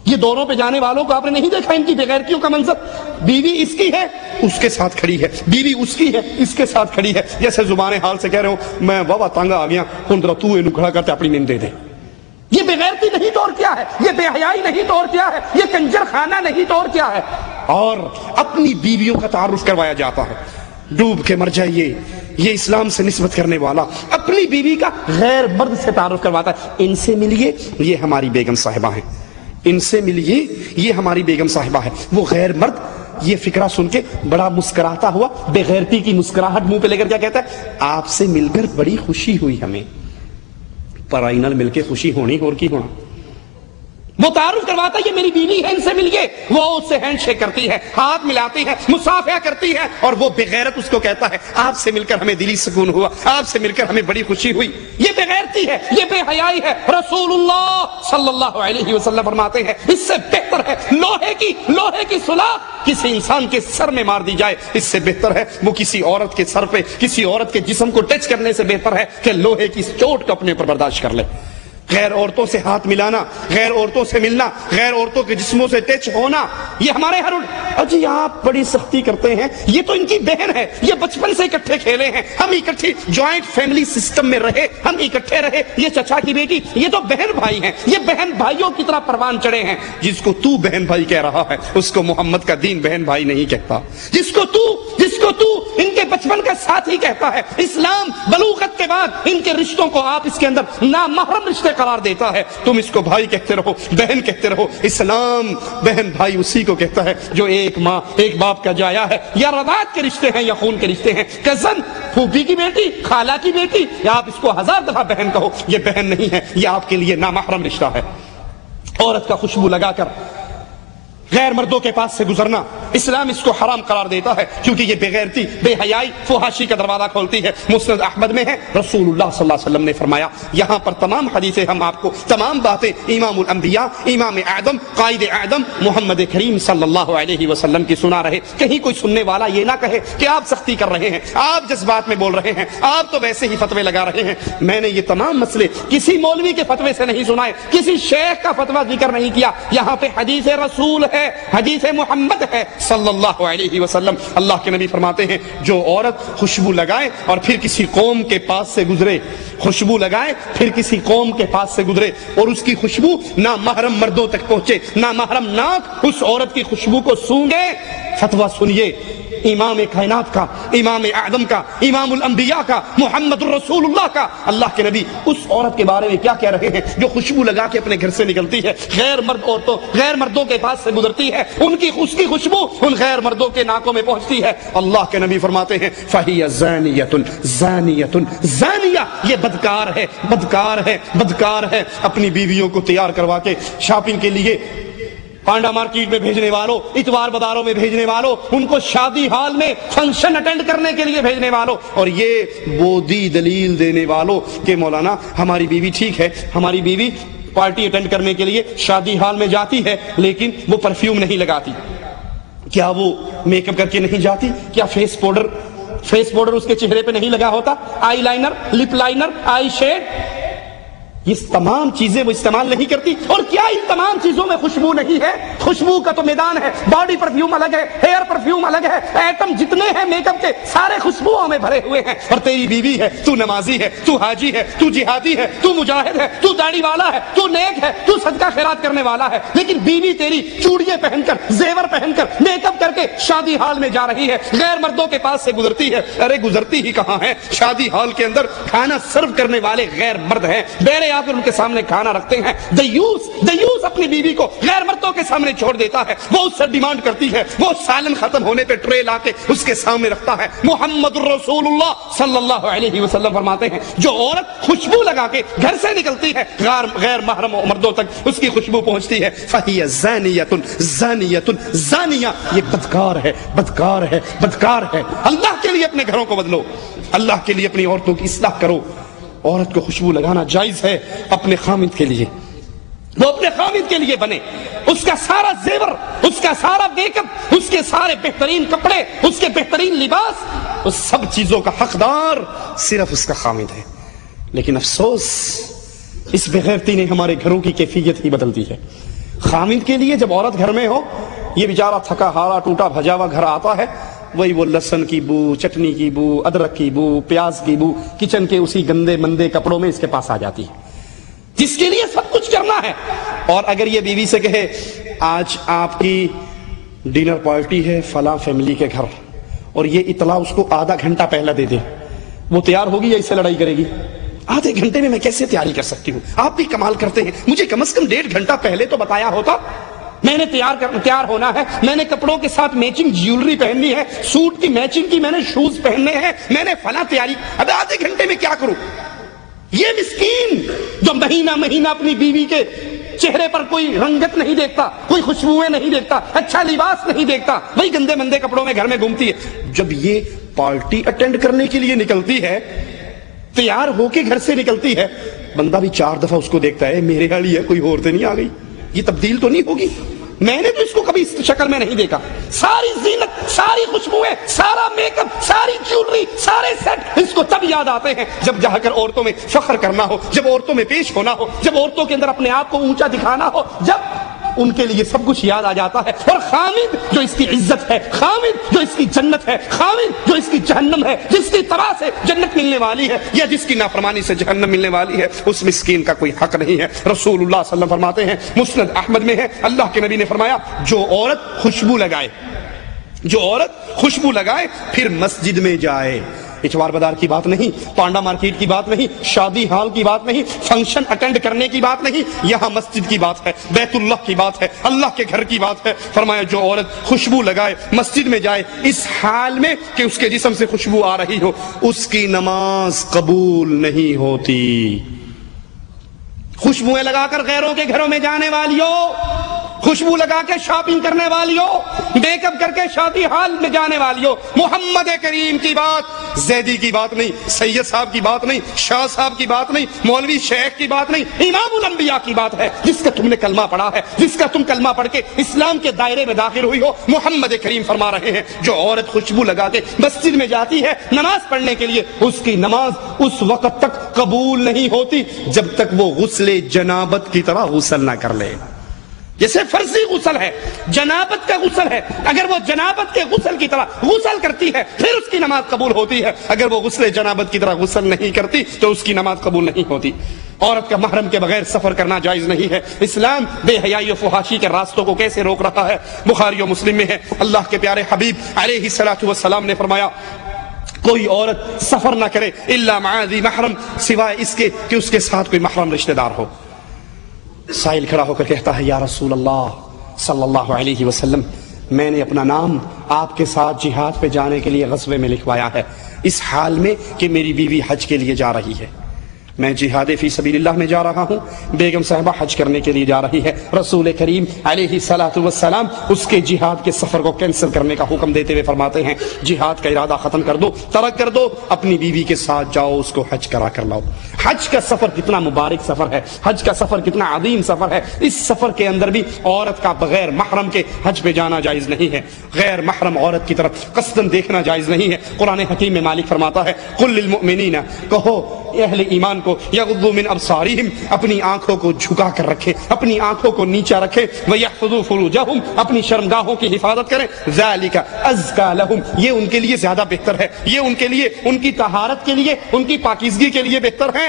یہ دوروں پہ جانے والوں کو آپ نے نہیں دیکھا ان کی بےغیرتیوں کا منظر؟ بیوی اس کی ہے، اس کے ساتھ کھڑی ہے، بیوی اس کی ہے، اس کے ساتھ کھڑی ہے، جیسے زبان حال سے کہہ رہے ہو میں بابا تانگا آ گیا ہوں، ذرا تو اینو کھڑا کرتے اپنی مین دے دے۔ یہ بےغیرتی نہیں تو اور کیا ہے؟ یہ بے حیائی نہیں تو اور کیا ہے؟ یہ کنجر خانہ نہیں تو اور کیا ہے؟ اور اپنی بیویوں کا تعارف کروایا جاتا ہے، ڈوب کے مر جائیے، یہ اسلام سے نسبت کرنے والا اپنی بیوی کا غیر مرد سے تعارف کرواتا ہے۔ ان سے ملیے، یہ ہماری بیگم صاحبہ ہیں، ان سے ملیے، یہ ہماری بیگم صاحبہ ہے۔ وہ غیر مرد یہ فکرہ سن کے بڑا مسکراتا ہوا، بے غیرتی کی مسکراہٹ منہ پہ لے کر کیا کہتا ہے؟ آپ سے مل کر بڑی خوشی ہوئی ہمیں۔ پرائی نال مل کے خوشی ہونی اور کی ہونا؟ وہ تعارف کرواتا ہے یہ میری بیوی ہے، ان سے ملیے، وہ اس سے ہینڈ شیک کرتی ہے، ہاتھ ملاتی ہے، مصافحہ کرتی ہے، اور وہ بے غیرت اس کو کہتا ہے آپ سے مل کر ہمیں دلی سکون ہوا، آپ سے مل کر ہمیں بڑی خوشی ہوئی۔ یہ بے غیرتی ہے، یہ بے حیائی ہے۔ رسول اللہ صلی اللہ علیہ وسلم فرماتے ہیں اس سے بہتر ہے لوہے کی سلاخ کسی انسان کے سر میں مار دی جائے، اس سے بہتر ہے وہ کسی عورت کے سر پہ، کسی عورت کے جسم کو ٹچ کرنے سے بہتر ہے کہ لوہے کی چوٹ کو اپنے اوپر برداشت کر لے۔ غیر عورتوں سے ہاتھ ملانا، غیر عورتوں سے ملنا، غیر عورتوں کے جسموں سے ٹچ ہونا، یہ ہمارے ہر جی آپ بڑی سختی کرتے ہیں، یہ تو ان کی بہن ہے، یہ بچپن سے اکٹھے کھیلے ہیں، ہم اکٹھی جوائنٹ فیملی سسٹم میں رہے، ہم اکٹھے رہے، یہ چچا کی بیٹی، یہ تو بہن بھائی ہیں، یہ بہن بھائیوں کی طرح پروان چڑھے ہیں۔ جس کو تو بہن بھائی کہہ رہا ہے اس کو محمد کا دین بہن بھائی نہیں کہتا۔ جس کو تو ان کے بچپن کا ساتھی کہتا ہے، اسلام بلوغت کے بعد ان کے رشتوں کو آپ اس کے اندر نامحرم رشتے قرار دیتا ہے تم اس کو بھائی کہتے رہو، بہن کہتے رہو۔ اسلام بہن بھائی اسی کو کہتا ہے جو ایک ماں ایک باپ کا جایا ہے، یا رضاعت کے رشتے ہیں یا خون کے رشتے ہیں، کزن، پھوپھی کی بیٹی، خالہ کی بیٹی، یا آپ اس کو 1000 دفعہ بہن کہو، یہ بہن نہیں ہے، یہ آپ کے لیے نامحرم رشتہ ہے۔ عورت کا خوشبو لگا کر غیر مردوں کے پاس سے گزرنا اسلام اس کو حرام قرار دیتا ہے، کیونکہ یہ بے غیرتی، بے حیائی، فحاشی کا دروازہ کھولتی ہے۔ مسند احمد میں ہے، رسول اللہ صلی اللہ علیہ وسلم نے فرمایا، یہاں پر تمام حدیثیں ہم آپ کو تمام باتیں امام الانبیاء، امام اعظم، قائد اعظم محمد کریم صلی اللہ علیہ وسلم کی سنا رہے۔ کہیں کوئی سننے والا یہ نہ کہے کہ آپ سختی کر رہے ہیں، آپ جذبات میں بول رہے ہیں، آپ تو ویسے ہی فتوے لگا رہے ہیں۔ میں نے یہ تمام مسئلے کسی مولوی کے فتوے سے نہیں سنائے، کسی شیخ کا فتویٰ ذکر نہیں کیا، یہاں پہ حدیث رسول ہے، حدیث محمد ہے صلی اللہ علیہ وسلم۔ اللہ کے نبی فرماتے ہیں جو عورت خوشبو لگائے اور پھر کسی قوم کے پاس سے گزرے، خوشبو لگائے پھر کسی قوم کے پاس سے گزرے اور اس کی خوشبو نہ محرم مردوں تک پہنچے، نہ محرم ناک اس عورت کی خوشبو کو سونگے، فتویٰ سنیے امام کائنات کا، امام اعظم کا، امام الانبیاء کا، محمد الرسول اللہ کا۔ اللہ کے نبی اس عورت کے بارے میں کیا کہہ رہے ہیں جو خوشبو لگا کے اپنے گھر سے نکلتی ہے، غیر مرد عورتوں، غیر مردوں کے پاس سے گزرتی ہے، اس کی خوشبو ان غیر مردوں کے ناکوں میں پہنچتی ہے۔ اللہ کے نبی فرماتے ہیں فَهِيَ زَانِيَةٌ زَانِيَةٌ زانیہ، یہ بدکار ہے، بدکار ہے، بدکار ہے۔ اپنی بیویوں کو تیار کروا کے شاپنگ کے لیے پانڈا مارکیٹ میں بھیجنے والوں، اتوار بازاروں میں بھیجنے والوں، ان کو شادی ہال میں فنکشن اٹینڈ کرنے کے لیے بھیجنے والوں، اور یہ بودی دلیل دینے والوں کہ مولانا ہماری بیوی ٹھیک ہے، ہماری بیوی پارٹی اٹینڈ کرنے کے لیے شادی ہال میں جاتی ہے لیکن وہ پرفیوم نہیں لگاتی، کیا وہ میک اپ کر کے نہیں جاتی، کیا فیس پاؤڈر اس کے چہرے پہ نہیں لگا ہوتا، آئی لائنر، لپ لائنر، آئی شیڈ، یہ تمام چیزیں وہ استعمال نہیں کرتی، اور کیا ان تمام چیزوں میں خوشبو نہیں ہے؟ خوشبو کا تو میدان ہے، باڈی پرفیوم الگ ہے، ہیئر پرفیوم الگ ہے، ایٹم جتنے ہیں میک اپ کے سارے خوشبوؤں میں بھرے ہوئے ہیں۔ اور تیری بیوی ہے، تو نمازی ہے، تو حاجی ہے، تو جہادی ہے، تو مجاہد ہے، تو داڑھی والا ہے، تو نیک ہے، تو صدقہ خیرات کرنے والا ہے، لیکن بیوی تیری چوڑیاں پہن کر، زیور پہن کر، میک اپ کر کے شادی ہال میں جا رہی ہے، غیر مردوں کے پاس سے گزرتی ہے۔ ارے گزرتی ہی کہاں ہے، شادی ہال کے اندر کھانا سرو کرنے والے غیر مرد ہیں، بیرے آ کر ان کے سامنے کھانا رکھتے ہیں۔ دیوس اپنی بیوی کو غیر مردوں کے سامنے چھوڑ دیتا ہے، وہ اس سے ڈیمانڈ کرتی ہے، وہ سالن ختم ہونے پہ ٹرے لا کے اس کے سامنے رکھتا ہے۔ محمد الرسول اللہ صلی اللہ علیہ وسلم فرماتے ہیں جو عورت خوشبو لگا کے گھر سے نکلتی ہے غیر محرم مردوں تک اس کی خوشبو پہنچتی ہے، فَهِيَ زَانِيَةٌ زَانِيَةٌ زانیہ، یہ بدکار ہے، بدکار ہے، بدکار ہے۔ اللہ کے لیے اپنے گھروں کو بدلو، اللہ کے لیے اپنی عورتوں کی اصلاح کرو۔ عورت کو خوشبو لگانا جائز ہے اپنے خامد کے لیے، وہ اپنے خامد کے لیے بنے، اس کا سارا زیور، اس کا سارا میک اپ، اس کے سارے بہترین کپڑے، اس کے بہترین لباس، اس سب چیزوں کا حقدار صرف اس کا خامد ہے۔ لیکن افسوس اس بغیرتی نے ہمارے گھروں کی کیفیت ہی بدل دی ہے۔ خامد کے لیے جب عورت گھر میں ہو، یہ بیچارہ تھکا ہارا ٹوٹا بھجا ہوا گھر آتا ہے، وہی وہ لہسن کی بو، چٹنی کی بو، ادرک کی بو، پیاز کی بو کچن کے اسی گندے مندے کپڑوں میں اس کے پاس آ جاتی ہے، جس کے لیے سب کچھ کرنا ہے۔ اور اگر یہ بیوی سے کہے آج آپ کی ڈنر پارٹی ہے فلاں فیملی کے گھر، اور یہ اطلاع اس کو آدھا گھنٹہ پہلے دے دے، وہ تیار ہوگی یا اس سے لڑائی کرے گی؟ آدھے گھنٹے میں کیسے تیاری کر سکتی ہوں؟ آپ بھی کمال کرتے ہیں، مجھے کم از کم 1.5 گھنٹہ پہلے تو بتایا ہوتا، میں نے تیار ہونا ہے، میں نے کپڑوں کے ساتھ میچنگ جیولری پہننی ہے، سوٹ کی میچنگ کی میں نے شوز پہننے ہیں، میں نے فلاں تیاری، اب آدھے گھنٹے میں کیا کروں؟ یہ مسکین جو مہینہ مہینہ اپنی بیوی کے چہرے پر کوئی رنگت نہیں دیکھتا، کوئی خوشبوئیں نہیں دیکھتا، اچھا لباس نہیں دیکھتا، وہی گندے مندے کپڑوں میں گھر میں گھومتی ہے۔ جب یہ پارٹی اٹینڈ کرنے کے لیے نکلتی ہے، تیار ہو کے گھر سے نکلتی ہے، بندہ بھی 4 دفعہ اس کو دیکھتا ہے، میرے والی ہے کوئی اور تو نہیں آ گئی، یہ تبدیل تو نہیں ہوگی، میں نے تو اس کو کبھی اس شکل میں نہیں دیکھا۔ ساری زینت، ساری خوشبوئیں، سارا میک اپ، ساری جیولری، سارے سیٹ اس کو تب یاد آتے ہیں جب جا کر عورتوں میں فخر کرنا ہو، جب عورتوں میں پیش ہونا ہو، جب عورتوں کے اندر اپنے آپ کو اونچا دکھانا ہو، جب ان کے لیے سب کچھ یاد آ جاتا ہے۔ اور خامد جو اس کی عزت ہے، خامد جو اس کی جنت ہے، خامد جو اس کی جہنم ہے، جس کی طرح سے جنت ملنے والی ہے یا جس کی نافرمانی سے جہنم ملنے والی ہے، اس مسکین کا کوئی حق نہیں ہے۔ رسول اللہ صلی اللہ علیہ وسلم فرماتے ہیں، مسند احمد میں ہے، اللہ کے نبی نے فرمایا جو عورت خوشبو لگائے پھر مسجد میں جائے، اچوار بازار کی بات نہیں، پانڈا مارکیٹ کی بات نہیں، شادی ہال کی بات نہیں، فنکشن اٹینڈ کرنے کی بات نہیں، یہاں مسجد کی بات ہے، بیت اللہ کی بات ہے، اللہ کے گھر کی بات ہے۔ فرمایا جو عورت خوشبو لگائے مسجد میں جائے اس حال میں کہ اس کے جسم سے خوشبو آ رہی ہو، اس کی نماز قبول نہیں ہوتی۔ خوشبوئیں لگا کر غیروں کے گھروں میں جانے والیوں، خوشبو لگا کے شاپنگ کرنے والیوں، میک اپ کر کے شادی ہال میں جانے والیوں، محمد کریم کی بات، زیدی کی بات نہیں، سید صاحب کی بات نہیں، شاہ صاحب کی بات نہیں، مولوی شیخ کی بات نہیں، امام الانبیاء کی بات ہے، جس کا تم نے کلمہ پڑھا ہے، جس کا تم کلمہ پڑھ کے اسلام کے دائرے میں داخل ہوئی ہو۔ محمد کریم فرما رہے ہیں جو عورت خوشبو لگا کے مسجد میں جاتی ہے نماز پڑھنے کے لیے، اس کی نماز اس وقت تک قبول نہیں ہوتی جب تک وہ غسل جنابت کی طرح غسل نہ کر لے۔ جیسے فرضی غسل ہے، جنابت کا غسل ہے، اگر وہ جنابت کے غسل کی طرح غسل کرتی ہے پھر اس کی نماز قبول ہوتی ہے، اگر وہ غسل جنابت کی طرح غسل نہیں کرتی تو اس کی نماز قبول نہیں ہوتی۔ عورت کا محرم کے بغیر سفر کرنا جائز نہیں ہے۔ اسلام بے حیائی و فحاشی کے راستوں کو کیسے روک رہا ہے؟ بخاری و مسلم میں ہے، اللہ کے پیارے حبیب علیہ الصلوۃ والسلام نے فرمایا کوئی عورت سفر نہ کرے الا مع ذی محرم، سوائے اس کے کہ اس کے ساتھ کوئی محرم رشتہ دار ہو۔ سائل کھڑا ہو کر کہتا ہے یا رسول اللہ صلی اللہ علیہ وسلم، میں نے اپنا نام آپ کے ساتھ جہاد پہ جانے کے لیے غزوے میں لکھوایا ہے، اس حال میں کہ میری بیوی حج کے لیے جا رہی ہے، میں جہاد فی سبیل اللہ میں جا رہا ہوں، بیگم صاحبہ حج کرنے کے لیے جا رہی ہے۔ رسول کریم علیہ الصلوۃ والسلام اس کے جہاد کے سفر کو کینسل کرنے کا حکم دیتے ہوئے فرماتے ہیں جہاد کا ارادہ ختم کر دو، ترک کر دو، اپنی بیوی کے ساتھ جاؤ، اس کو حج کرا کر لاؤ۔ حج کا سفر کتنا مبارک سفر ہے، حج کا سفر کتنا عظیم سفر ہے، اس سفر کے اندر بھی عورت کا بغیر محرم کے حج پہ جانا جائز نہیں ہے، غیر محرم عورت کی طرف قصدن دیکھنا جائز نہیں ہے۔ قرآن حکیم میں مالک فرماتا ہے قل للمؤمنین، کہو اہل ایمان کو یغضوا من ابصارہم، اپنی آنکھوں کو جھکا کر رکھے، اپنی آنکھوں کو نیچا رکھے، ویحفظوا فروجہم، اپنی شرمگاہوں کی حفاظت کریں، ذالک ازکا لہم، یہ ان کے لیے زیادہ بہتر ہے، یہ ان کے لیے ان کی طہارت کے لیے ان کی پاکیزگی کے لیے بہتر ہے۔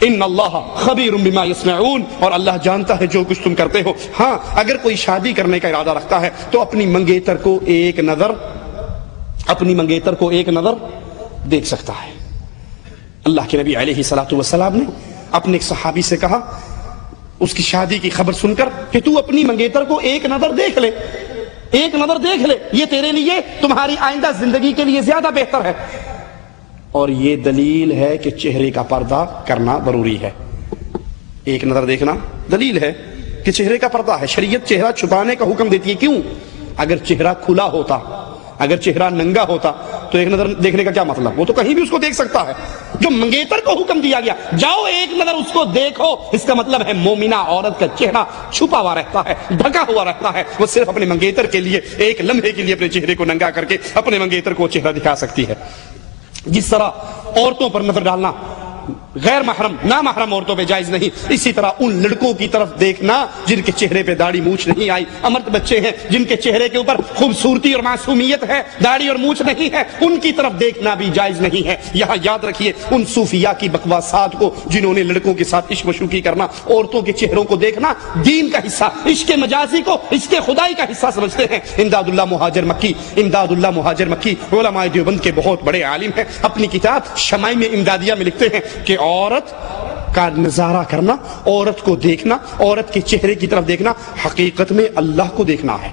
ان اللہ خبیر بما یصنعون، اور اللہ جانتا ہے جو کچھ تم کرتے ہو۔ ہاں اگر کوئی شادی کرنے کا ارادہ رکھتا ہے تو اپنی منگیتر کو ایک نظر دیکھ سکتا ہے۔ اللہ کے نبی علیہ الصلوۃ والسلام نے اپنے ایک صحابی سے کہا اس کی شادی کی خبر سن کر کہ تو اپنی منگیتر کو ایک نظر دیکھ لے، ایک نظر دیکھ لے، یہ تیرے لیے تمہاری آئندہ زندگی کے لیے زیادہ بہتر ہے۔ اور یہ دلیل ہے کہ چہرے کا پردہ کرنا ضروری ہے۔ ایک نظر دیکھنا دلیل ہے کہ چہرے کا پردہ ہے، شریعت چہرہ چھپانے کا حکم دیتی ہے۔ کیوں؟ اگر چہرہ کھلا ہوتا، اگر چہرہ ننگا ہوتا تو ایک نظر دیکھنے کا کیا مطلب؟ وہ تو کہیں بھی اس کو دیکھ سکتا ہے۔ جو منگیتر کو حکم دیا گیا جاؤ ایک نظر اس کو دیکھو، اس کا مطلب ہے مومنہ عورت کا چہرہ چھپا ہوا رہتا ہے، ڈھکا ہوا رہتا ہے، وہ صرف اپنے منگیتر کے لیے ایک لمحے کے لیے اپنے چہرے کو ننگا کر کے اپنے منگیتر کو چہرہ دکھا سکتی ہے۔ جس طرح عورتوں پر نظر ڈالنا غیر محرم نامحرم عورتوں پہ جائز نہیں، اسی طرح ان لڑکوں کی طرف دیکھنا جن کے چہرے پہ داڑھی مونچھ نہیں آئی، امرد بچے ہیں جن کے چہرے کے اوپر خوبصورتی اور معصومیت ہے، داڑھی اور مونچھ نہیں ہے، ان کی طرف دیکھنا بھی جائز نہیں ہے۔ یہاں یاد رکھیے ان صوفیاء کی بکواسات کو جنہوں نے لڑکوں کے ساتھ عشق و شوخی کرنا، عورتوں کے چہروں کو دیکھنا دین کا حصہ، عشق مجازی کو عشق خدائی کا حصہ سمجھتے ہیں۔ امداد اللہ مہاجر مکی علماء دیوبند کے بہت بڑے عالم ہیں، اپنی کتاب شمائم امدادیہ میں لکھتے ہیں کہ عورت کا نظارہ کرنا، عورت کو دیکھنا، عورت کے چہرے کی طرف دیکھنا حقیقت میں اللہ کو دیکھنا ہے۔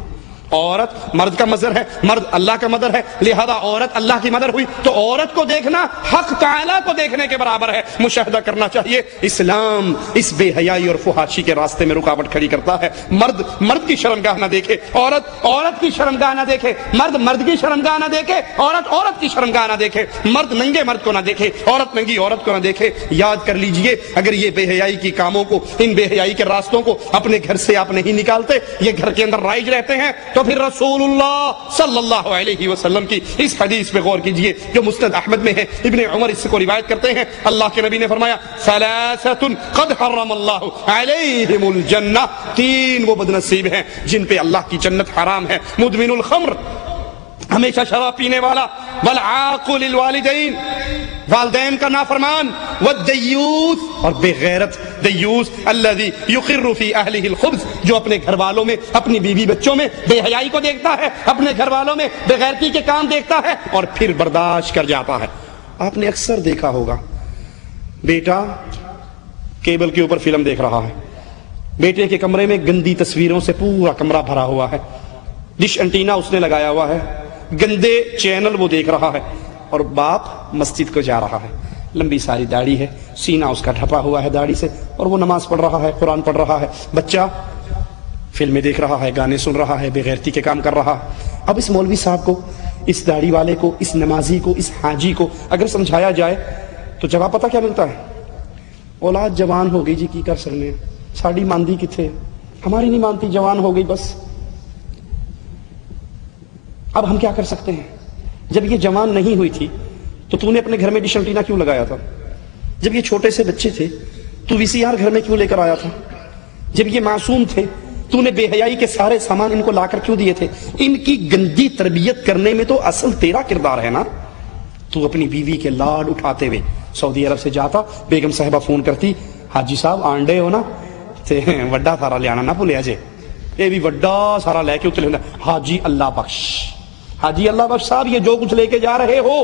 عورت مرد کا مظہر ہے، مرد اللہ کا مظہر ہے، لہذا عورت اللہ کی مظہر ہوئی تو عورت کو دیکھنا حق تعالیٰ کو دیکھنے کے برابر ہے، مشاہدہ کرنا چاہیے۔ اسلام اس بے حیائی اور فحاشی کے راستے میں رکاوٹ کھڑی کرتا ہے۔ مرد کی شرمگاہ نہ دیکھے، عورت کی شرمگاہ نہ دیکھے، مرد کی شرمگاہ نہ دیکھے، عورت کی شرمگاہ نہ دیکھے، مرد ننگے مرد کو نہ دیکھے، عورت ننگی عورت کو نہ دیکھے۔ یاد کر لیجئے اگر یہ بے حیائی کی کاموں کو، ان بے حیائی کے راستوں کو اپنے گھر سے آپ نہیں نکالتے، یہ گھر کے اندر رائج رہتے ہیں، تو پھر رسول اللہ صلی اللہ علیہ وسلم کی اس حدیث پہ غور کیجئے جو مسند احمد میں ہے، ابن عمر اس کو روایت کرتے ہیں، اللہ کے نبی نے فرمایا ثلاثۃ قد حرم اللہ علیہم الجنہ، تین وہ بدنصیب ہیں جن پہ اللہ کی جنت حرام ہے، مدمن الخمر، ہمیشہ شراب پینے والا، والعاق للوالدین، والدین کا نافرمان، والدیوث اور بے غیرت دیوث الذی یقر فی اہلہ الخبث، جو اپنے گھر والوں میں، اپنی بیوی بچوں میں بے حیائی کو دیکھتا ہے، اپنے گھر والوں میں بے غیرتی کے کام دیکھتا ہے اور پھر برداشت کر جاتا ہے۔ آپ نے اکثر دیکھا ہوگا بیٹا کیبل کے اوپر فلم دیکھ رہا ہے، بیٹے کے کمرے میں گندی تصویروں سے پورا کمرہ بھرا ہوا ہے، ڈش انٹینا اس نے لگایا ہوا ہے، گندے چینل وہ دیکھ رہا ہے، اور باپ مسجد کو جا رہا ہے، لمبی ساری داڑھی ہے، سینہ اس کا ڈھپا ہوا ہے داڑھی سے، اور وہ نماز پڑھ رہا ہے، قرآن پڑھ رہا ہے۔ بچہ فلمیں دیکھ رہا ہے، گانے سن رہا ہے، بے غیرتی کے کام کر رہا ہے۔ اب اس مولوی صاحب کو، اس داڑھی والے کو، اس نمازی کو، اس حاجی کو اگر سمجھایا جائے تو جواب پتہ کیا ملتا ہے؟ اولاد جوان ہو گئی جی کی کر سکنے، ساڑی ماندی کتھے، ہماری نہیں مانتی، جوان ہو گئی بس، اب ہم کیا کر سکتے ہیں؟ جب یہ جوان نہیں ہوئی تھی تو نے اپنے گھر میں ڈش انٹینا کیوں لگایا تھا؟ جب یہ چھوٹے سے بچے تھے تو VCR گھر میں کیوں لے کر آیا تھا؟ جب یہ معصوم تھے تو نے بے حیائی کے سارے سامان ان کو لا کر کیوں دیے تھے؟ ان کی گندی تربیت کرنے میں تو اصل تیرا کردار ہے نا۔ تو اپنی بیوی کے لاڈ اٹھاتے ہوئے سعودی عرب سے جاتا، بیگم صاحبہ فون کرتی، حاجی صاحب آنڈے ہو نا تے وڈا سارا لے آنا نہ بھولیا جے، یہ بھی وڈا سارا لے کے اتلے، حاجی اللہ بخش، حاجی اللہ بخش صاحب یہ جو کچھ لے کے جا رہے ہو،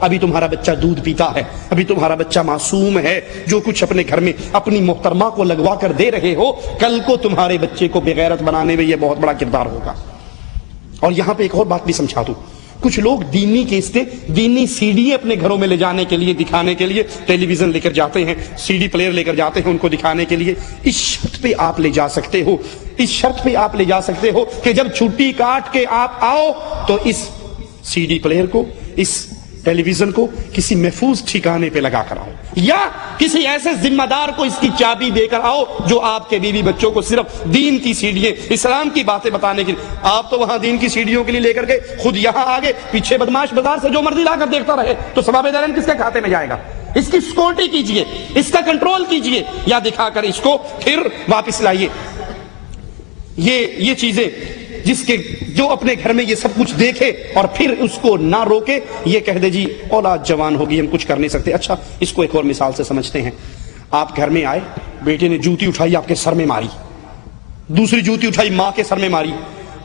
ابھی تمہارا بچہ دودھ پیتا ہے، ابھی تمہارا بچہ معصوم ہے، جو کچھ اپنے گھر میں اپنی محترمہ کو لگوا کر دے رہے ہو، کل کو تمہارے بچے کو بے غیرت بنانے میں یہ بہت بڑا کردار ہوگا۔ اور یہاں پہ ایک اور بات بھی سمجھا دوں، کچھ لوگ دینی کیسٹیں، دینی سیڈی اپنے گھروں میں لے جانے کے لیے، دکھانے کے لیے، ٹیلی ویژن لے کر جاتے ہیں، CD پلیئر لے کر جاتے ہیں ان کو دکھانے کے لیے۔ اس شرط پہ آپ لے جا سکتے ہو، اس شرط پہ آپ لے جا سکتے ہو کہ جب چھٹی کاٹ کے آپ آؤ تو اس CD پلیئر کو، اس ٹیلی ویژن کو کسی محفوظ ٹھکانے پہ لگا کر آؤ، یا کسی ایسے ذمہ دار کو اس کی چابی دے کر آؤ جو آپ کے بیوی بچوں کو صرف دین کی سیڑھیاں، اسلام کی باتیں بتانے کے لیے۔ آپ تو وہاں دین کی سیڑھیوں کے لیے لے کر کے خود یہاں آگے، پیچھے بدماش بازار سے جو مرضی لا کر دیکھتا رہے تو ثواب دارین کس کے کھاتے میں جائے گا؟ اس کی سیکورٹی کیجئے، اس کا کنٹرول کیجئے، یا دکھا کر اس کو پھر واپس لائیے۔ یہ چیزیں جو اپنے گھر میں یہ سب کچھ دیکھے اور پھر اس کو نہ روکے، یہ کہہ دے جی اولاد جوان ہوگی ہم کچھ کر نہیں سکتے۔ اچھا اس کو ایک اور مثال سے سمجھتے ہیں۔ آپ گھر میں آئے، بیٹے نے جوتی اٹھائی آپ کے سر میں ماری، دوسری جوتی اٹھائی ماں کے سر میں ماری،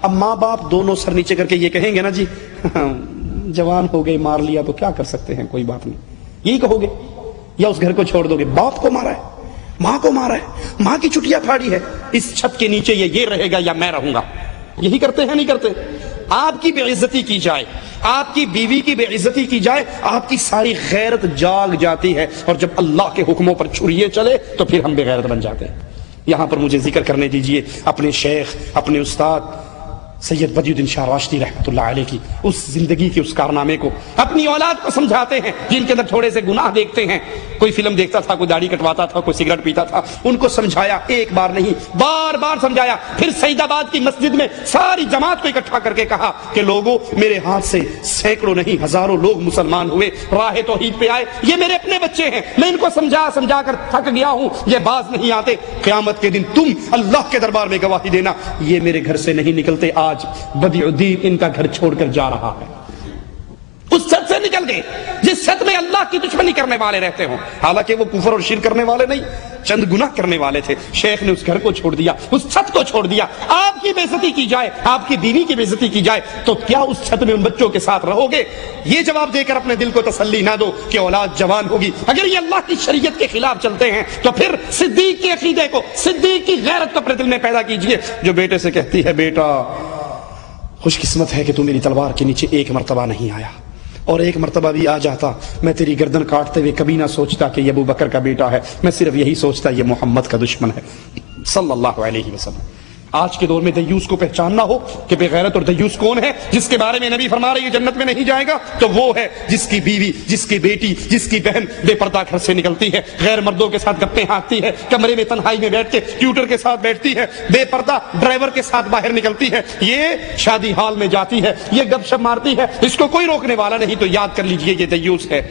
اب ماں باپ دونوں سر نیچے کر کے یہ کہیں گے نا جی جوان ہو گئے مار لیا تو کیا کر سکتے ہیں، کوئی بات نہیں، یہی کہو گے؟ یا اس گھر کو چھوڑ دو گے؟ باپ کو مارا ہے، ماں کو مارا ہے، ماں کی چٹیا پھاڑی ہے، اس چھت کے نیچے یہ رہے گا یا میں رہوں گا؟ یہی کرتے ہیں نہیں کرتے؟ آپ کی بے عزتی کی جائے، آپ کی بیوی کی بے عزتی کی جائے، آپ کی ساری غیرت جاگ جاتی ہے، اور جب اللہ کے حکموں پر چھریے چلے تو پھر ہم بے غیرت بن جاتے ہیں۔ یہاں پر مجھے ذکر کرنے دیجئے اپنے شیخ، اپنے استاد سید بدی الدین شاہ راشدی رحمۃ اللہ علیہ کی اس زندگی کے اس کارنامے کو اپنی اولاد کو سمجھاتے ہیں جن کے اندر تھوڑے سے گناہ دیکھتے ہیں، کوئی فلم دیکھتا تھا، کوئی داڑھی کٹواتا تھا، کوئی سگریٹ پیتا تھا، ان کو سمجھایا، ایک بار نہیں بار بار سمجھایا۔ پھر سعید آباد کی مسجد میں ساری جماعت کو اکٹھا کر کے کہا کہ لوگوں میرے ہاتھ سے سینکڑوں نہیں ہزاروں لوگ مسلمان ہوئے، راہ توحید پہ آئے، یہ میرے اپنے بچے ہیں، میں ان کو سمجھا کر تھک گیا ہوں، یہ باز نہیں آتے، قیامت کے دن تم اللہ کے دربار میں گواہی دینا یہ میرے گھر سے نہیں نکلتے۔ آج بدیع الدین ان کا گھر چھوڑ کر جا رہا ہے، اس چھت سے نکل گئے جس چھت میں اللہ کی دشمنی کرنے والے رہتے ہوں، حالانکہ وہ کفر اور شرک کرنے والے نہیں، چند گناہ کرنے والے تھے۔ شیخ نے اس گھر کو چھوڑ دیا، اس چھت کو چھوڑ دیا۔ آپ کی بے عزتی کی جائے، آپ کی بیوی کی بے عزتی کی جائے تو کیا اس چھت میں ان بچوں کے ساتھ رہو گے؟ یہ جواب دے کر اپنے دل کو تسلی نہ دو کہ اولاد جوان ہوگی۔ اگر یہ اللہ کی شریعت کے خلاف چلتے ہیں تو پھر صدیق کے عقیدے کو، صدیق کی غیرت کو اپنے دل میں پیدا کیجئے، جو بیٹے سے کہتی ہے بیٹا خوش قسمت ہے کہ تو میری تلوار کے نیچے ایک مرتبہ نہیں آیا، اور ایک مرتبہ بھی آ جاتا میں تیری گردن کاٹتے ہوئے کبھی نہ سوچتا کہ یہ ابو بکر کا بیٹا ہے، میں صرف یہی سوچتا یہ محمد کا دشمن ہے صلی اللہ علیہ وسلم۔ آج کے دور میں دیوس کو پہچاننا ہو کہ بے غیرت اور دیوس کون ہے، جس کے بارے میں نبی فرما رہے ہیں جنت میں نہیں جائے گا، تو وہ ہے جس کی بیوی، جس کی بیٹی، جس کی بہن بے پردہ گھر سے نکلتی ہے، غیر مردوں کے ساتھ گپیں ہانکتی ہے، کمرے میں تنہائی میں بیٹھ کے ٹیوٹر کے ساتھ بیٹھتی ہے، بے پردہ ڈرائیور کے ساتھ باہر نکلتی ہے، یہ شادی ہال میں جاتی ہے، یہ گپ شپ مارتی ہے، اس کو کوئی روکنے والا نہیں، تو یاد کر لیجئے یہ دیوس ہے۔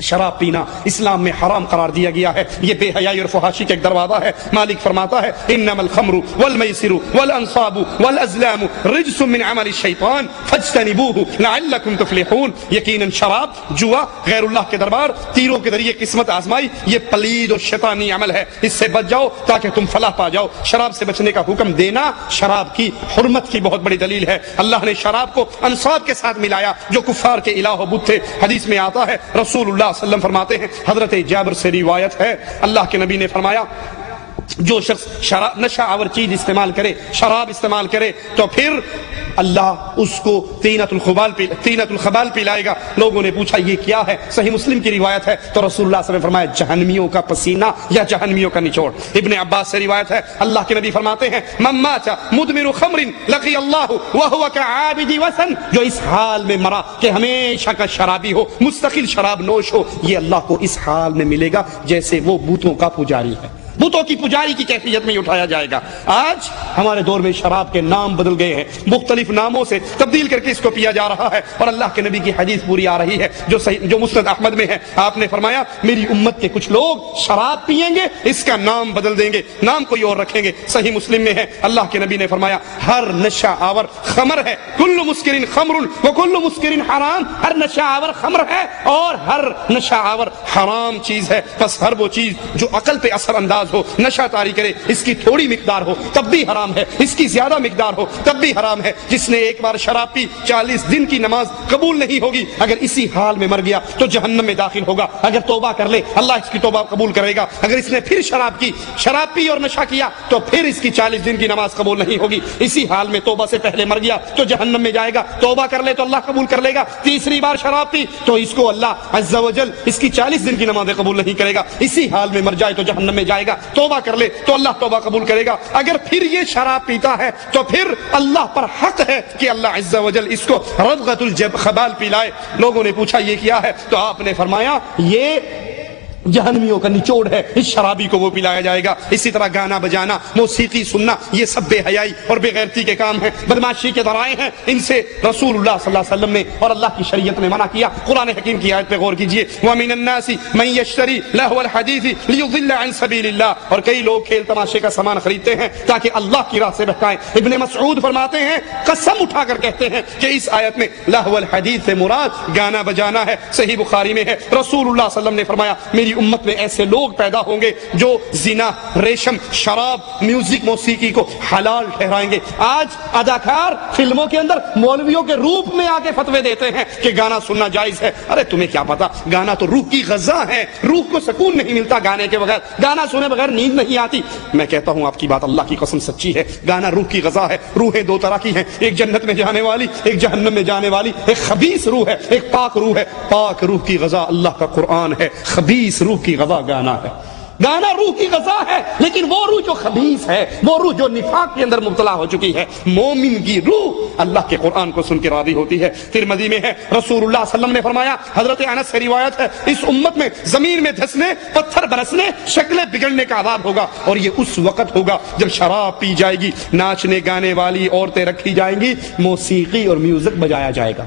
شراب پینا اسلام میں حرام قرار دیا گیا ہے، یہ بے حیائی اور فحاشی کا ایک دروازہ ہے۔ مالک فرماتا ہے انما الخمر والمیسر والانصاب والازلام رجس من عمل الشیطان فاجتنبوه لعلکم تفلحون، یقیناً شراب، جوا، غیر اللہ کے دربار، تیروں کے ذریعے قسمت آزمائی، یہ پلید اور شیطانی عمل ہے، اس سے بچ جاؤ تاکہ تم فلاح پا جاؤ۔ شراب سے بچنے کا حکم دینا شراب کی حرمت کی بہت بڑی دلیل ہے۔ اللہ نے شراب کو انصاب کے ساتھ ملایا جو کفار کے الہ و بت تھے۔ حدیث میں آتا ہے رسول اللہ صلی اللہ علیہ وسلم فرماتے ہیں، حضرت جابر سے روایت ہے، اللہ کے نبی نے فرمایا جو شخص شراب نشہ آور چیز استعمال کرے، شراب استعمال کرے، تو پھر اللہ اس کو طینۃ الخبال پلائے گا۔ لوگوں نے پوچھا یہ کیا ہے؟ صحیح مسلم کی روایت ہے، تو رسول اللہ صلی اللہ علیہ وسلم نے فرمایا جہنمیوں کا پسینہ یا جہنمیوں کا نچوڑ۔ ابن عباس سے روایت ہے، اللہ کے نبی فرماتے ہیں من مات مدمن خمر لقی اللہ وهو كعابد وثن، جو اس حال میں مرا کہ ہمیشہ کا شرابی ہو، مستقل شراب نوش ہو، یہ اللہ کو اس حال میں ملے گا جیسے وہ بتوں کا پجاری ہے، بتوں کی پجاری کی کیفیت میں اٹھایا جائے گا۔ آج ہمارے دور میں شراب کے نام بدل گئے ہیں، مختلف ناموں سے تبدیل کر کے اس کو پیا جا رہا ہے، اور اللہ کے نبی کی حدیث پوری آ رہی ہے جو مسند احمد میں ہے۔ آپ نے فرمایا میری امت کے کچھ لوگ شراب پیئیں گے، اس کا نام بدل دیں گے، نام کوئی اور رکھیں گے۔ صحیح مسلم میں ہے، اللہ کے نبی نے فرمایا ہر نشہ آور خمر ہے، کل مسکر خمر وکل مسکر حرام، ہر نشہ آور خمر ہے اور ہر نشہ آور حرام چیز ہے۔ بس ہر وہ چیز جو عقل پہ اثر انداز ہو، نشہ طاری کرے، اس کی تھوڑی مقدار ہو تب بھی حرام ہے، اس کی زیادہ مقدار ہو تب بھی حرام ہے۔ جس نے ایک بار شراب پی 40 دن کی نماز قبول نہیں ہوگی، اگر اسی حال میں مر گیا تو جہنم میں داخل ہوگا۔ اگر توبہ کر لے اللہ اس کی توبہ قبول کرے گا، اگر اس نے پھر شراب پی اور نشہ کیا تو پھر اس کی 40 دن کی نماز قبول نہیں ہوگی۔ اسی حال میں توبہ سے پہلے مر گیا تو جہنم میں جائے گا، توبہ کر لے تو اللہ قبول کر لے گا۔ تیسری بار شراب پی تو اس کو اللہ عز و جل اس کی 40 دن کی نمازیں قبول نہیں کرے گا، اسی حال میں مر جائے تو جہنم میں جائے گا۔ توبہ کر لے تو اللہ توبہ قبول کرے گا۔ اگر پھر یہ شراب پیتا ہے تو پھر اللہ پر حق ہے کہ اللہ عز و جل اس کو رضغۃ الخبال پلائے۔ لوگوں نے پوچھا یہ کیا ہے؟ تو آپ نے فرمایا یہ جہنمیوں کا نچوڑ ہے، اس شرابی کو وہ پلایا جائے گا۔ اسی طرح گانا بجانا، موسیقی سننا، یہ سب بے حیائی اور بے غیرتی کے کام ہیں، بدماشی کے ذرائع ہیں، ان سے رسول اللہ صلی اللہ علیہ وسلم نے اور اللہ کی شریعت نے منع کیا۔ قرآن حکیم کی آیت پہ غور کیجئے، وَمِنَ النَّاسِ مَن يَشْتَرِي لَهْوَ الْحَدِيثِ لِيُضِلَّ عَن سَبِيلِ اللَّهِ، اور کئی لوگ کھیل تماشے کا سامان خریدتے ہیں تاکہ اللہ کی راہ سے بہکائیں۔ ابن مسعود فرماتے ہیں، قسم اٹھا کر کہتے ہیں کہ اس آیت میں لہو الحدیث سے مراد گانا بجانا ہے۔ صحیح بخاری میں ہے، رسول اللہ صلی اللہ علیہ وسلم نے فرمایا میری امت میں ایسے لوگ پیدا ہوں گے جو زنا، ریشم، شراب، میوزک، موسیقی کو حلال ٹھہرائیں گے۔ آج اداکار فلموں کے اندر مولویوں کے روپ میں آ کے فتوے دیتے ہیں کہ گانا سننا جائز ہے۔ ارے تمہیں کیا پتا، گانا تو روح کی غذا ہے، روح کو سکون نہیں ملتا گانے کے بغیر، گانا سنے بغیر نیند نہیں آتی۔ میں کہتا ہوں آپ کی بات اللہ کی قسم سچی ہے، گانا روح کی غذا ہے۔ روحیں دو طرح کی ہیں، ایک جنت میں جانے والی، ایک جہنم میں جانے والی۔ ایک خبیث روح ہے، ایک پاک روح ہے۔ پاک روح کی غذا اللہ کا قرآن ہے، خبیث روح کی غذا گانا ہے۔ گانا روح کی غذا ہے، لیکن وہ روح جو خبیث ہے، وہ روح جو نفاق کے اندر مبتلا ہو چکی ہے۔ مومن کی روح اللہ کے قرآن کو سن کے راضی ہوتی ہے۔ ترمذی میں ہے، رسول اللہ صلی اللہ علیہ وسلم نے فرمایا، حضرت انس سے روایت ہے، اس امت میں زمین میں دھسنے، پتھر برسنے، شکلیں بگڑنے کا عذاب ہوگا، اور یہ اس وقت ہوگا جب شراب پی جائے گی، ناچنے گانے والی عورتیں رکھی جائیں گی، موسیقی اور میوزک بجایا جائے گا۔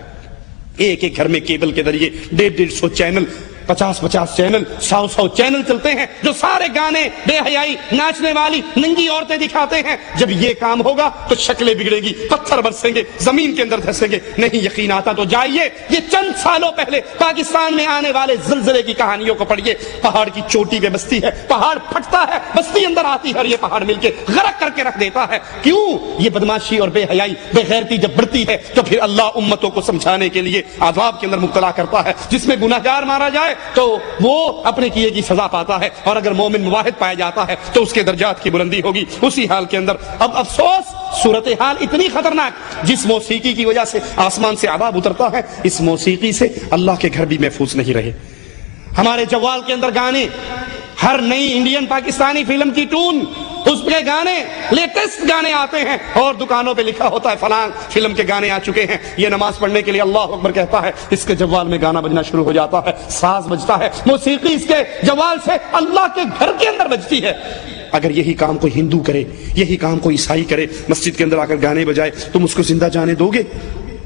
ایک ایک گھر میں کیبل کے ذریعے 150 چینل، 50 چینل، 100 چینل چلتے ہیں جو سارے گانے، بے حیائی، ناچنے والی ننگی عورتیں دکھاتے ہیں۔ جب یہ کام ہوگا تو شکلیں بگڑیں گی، پتھر برسیں گے، زمین کے اندر دھسیں گے۔ نہیں یقین آتا تو جائیے، یہ چند سالوں پہلے پاکستان میں آنے والے زلزلے کی کہانیوں کو پڑھیے۔ پہاڑ کی چوٹی پہ بستی ہے، پہاڑ پھٹتا ہے، بستی اندر آتی ہے اور یہ پہاڑ مل کے غرق کر کے رکھ دیتا ہے۔ کیوں؟ یہ بدماشی اور بے حیائی، بے غیرتی جب بڑھتی ہے تو پھر اللہ امتوں کو سمجھانے کے لیے عذاب کے اندر مبتلا کرتا ہے۔ جس میں گناہگار مارا جائے تو وہ اپنے کیے کی سزا پاتا ہے، اور اگر مومن موحد پایا جاتا ہے تو اس کے درجات کی بلندی ہوگی اسی حال کے اندر۔ اب افسوس، صورتحال اتنی خطرناک، جس موسیقی کی وجہ سے آسمان سے عذاب اترتا ہے، اس موسیقی سے اللہ کے گھر بھی محفوظ نہیں رہے۔ ہمارے جوال کے اندر گانے، ہر نئی انڈین پاکستانی فلم کی ٹون، اس کے گانے، لیٹسٹ گانے آتے ہیں، اور دکانوں پہ لکھا ہوتا ہے فلاں فلم کے گانے آ چکے ہیں۔ یہ نماز پڑھنے کے لیے اللہ اکبر کہتا ہے، اس کے جوال میں گانا بجنا شروع ہو جاتا ہے، ساز بجتا ہے، موسیقی اس کے جوال سے اللہ کے گھر کے اندر بجتی ہے۔ اگر یہی کام کوئی ہندو کرے، یہی کام کوئی عیسائی کرے، مسجد کے اندر آ کر گانے بجائے، تم اس کو زندہ جانے دو گے؟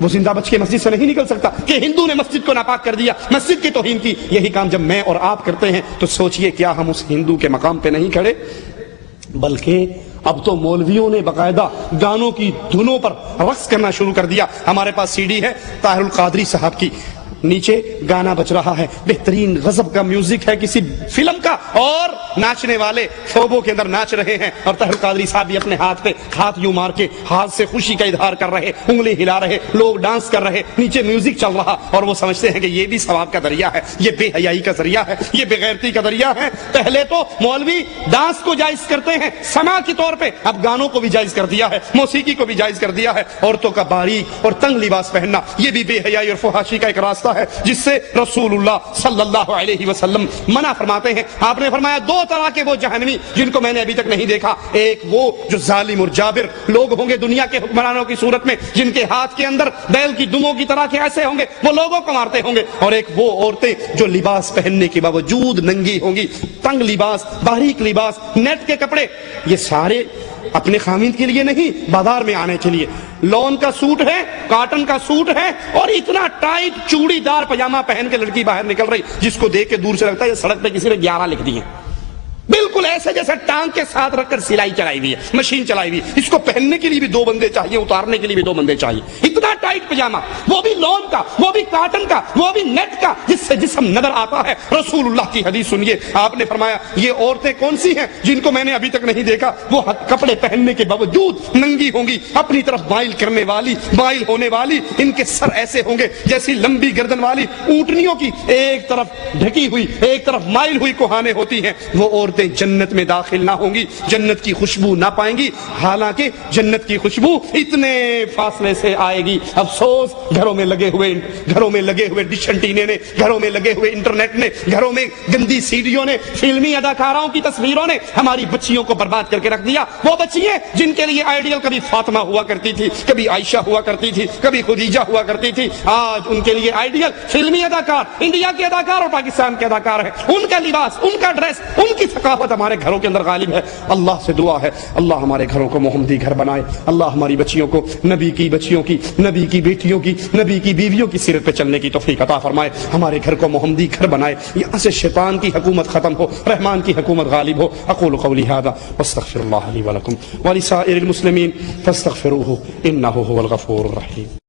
وہ زندہ بچ کے مسجد سے نہیں نکل سکتا کہ ہندو نے مسجد کو ناپاک کر دیا، مسجد کی توہین کی۔ یہی کام جب میں اور آپ کرتے ہیں تو سوچئے کیا ہم اس ہندو کے مقام پہ نہیں کھڑے؟ بلکہ اب تو مولویوں نے باقاعدہ گانوں کی دھنوں پر رقص کرنا شروع کر دیا۔ ہمارے پاس سی ڈی ہے طاہر القادری صاحب کی، نیچے گانا بج رہا ہے، بہترین غضب کا میوزک ہے کسی فلم کا، اور ناچنے والے شعبوں کے اندر ناچ رہے ہیں، اور طاہر القادری صاحب بھی اپنے ہاتھ پہ ہاتھ یوں مار کے ہاتھ سے خوشی کا اظہار کر رہے، انگلی ہلا رہے، لوگ ڈانس کر رہے، نیچے میوزک چل رہا، اور وہ سمجھتے ہیں کہ یہ بھی ثواب کا ذریعہ ہے، یہ بے حیائی کا ذریعہ ہے، یہ بے غیرتی کا ذریعہ ہے۔ پہلے تو مولوی ڈانس کو جائز کرتے ہیں سما کے طور پہ، اب گانوں کو بھی جائز کر دیا ہے، موسیقی کو بھی جائز کر دیا ہے۔ عورتوں کا باریک اور تنگ لباس پہننا یہ بھی بے حیائی اور فحاشی کا ایک راستہ ہے جس سے رسول اللہ صلی اللہ علیہ وسلم منع فرماتے ہیں۔ آپ نے فرمایا دو طرح کے وہ جہنمی جن کو میں نے ابھی تک نہیں دیکھا، ایک وہ جو ظالم اور جابر لوگ ہوں گے دنیا کے حکمرانوں کی صورت میں، جن کے ہاتھ کے اندر بیل کی دموں کی طرح کے ایسے ہوں گے، وہ لوگوں کو مارتے ہوں گے، اور ایک وہ عورتیں جو لباس پہننے کے باوجود ننگی ہوں گی، تنگ لباس، باریک لباس، نیٹ کے کپڑے، یہ سارے اپنے خامند کے لیے نہیں، بازار میں آنے کے لیے۔ لون کا سوٹ ہے، کاٹن کا سوٹ ہے، اور اتنا ٹائٹ چوڑی دار پجامہ پہن کے لڑکی باہر نکل رہی جس کو دیکھ کے دور سے لگتا ہے یہ سڑک پہ کسی نے 11 لکھ دی ہیں، بالکل ایسے جیسے ٹانگ کے ساتھ رکھ کر سلائی چلائی ہوئی ہے، مشین چلائی ہوئی ہے۔ اس کو پہننے کے لیے بھی 2 بندے چاہیے، اتارنے کے لیے بھی 2 بندے چاہیے، اتنا ٹائٹ پجامہ، وہ بھی لون کا، وہ بھی کاٹن کا، وہ بھی نیٹ کا، جس سے جسم نظر آتا ہے۔ رسول اللہ کی حدیث سنیے، آپ نے فرمایا یہ عورتیں کون سی ہیں جن کو میں نے ابھی تک نہیں دیکھا، وہ کپڑے پہننے کے باوجود ننگی ہوں گی، اپنی طرف مائل کرنے والی، مائل ہونے والی، ان کے سر ایسے ہوں گے جیسی لمبی گردن والی اونٹنیوں کی، ایک طرف ڈھکی ہوئی ایک طرف مائل ہوئی کوہانیں ہوتی ہیں۔ وہ عورتیں جنت میں داخل نہ ہوں گی، جنت کی خوشبو نہ پائیں گی، حالانکہ جنت کی خوشبو اتنے فاصلے سے آئے گی۔ افسوس گھروں میں لگے ہوئے ڈش انٹینے نے، گھروں میں لگے ہوئے انٹرنیٹ نے، گھروں میں گندی سیڈیوں نے، فلمی اداکاراؤں کی تصویروں نے ہماری بچیوں کو برباد کر کے رکھ دیا۔ وہ بچیاں جن کے لیے آئیڈیل کبھی فاطمہ ہوا کرتی تھی، کبھی عائشہ ہوا کرتی تھی، کبھی خدیجہ ہوا کرتی تھی، آج ان کے لیے آئیڈیل فلمی اداکار، انڈیا کے اداکار اور پاکستان کے اداکار ہیں۔ ان کا لباس، ان کا ڈریس، ان کی ثقافت ہمارے گھروں کے اندر غالب ہے۔ اللہ سے دعا ہے اللہ ہمارے گھروں کو محمدی گھر بنائے، اللہ ہماری بچیوں کو نبی کی بچیوں کی، نبی کی بیٹیوں کی، نبی کی بیویوں کی سیرت پہ چلنے کی توفیق عطا فرمائے، ہمارے گھر کو محمدی گھر بنائے، یہاں سے شیطان کی حکومت ختم ہو، رحمان کی حکومت غالب ہو۔ اقول قولی ھذا واستغفر اللہ لی ولکم ولسائر المسلمین فاستغفروہ انہ ھو الغفور الرحیم۔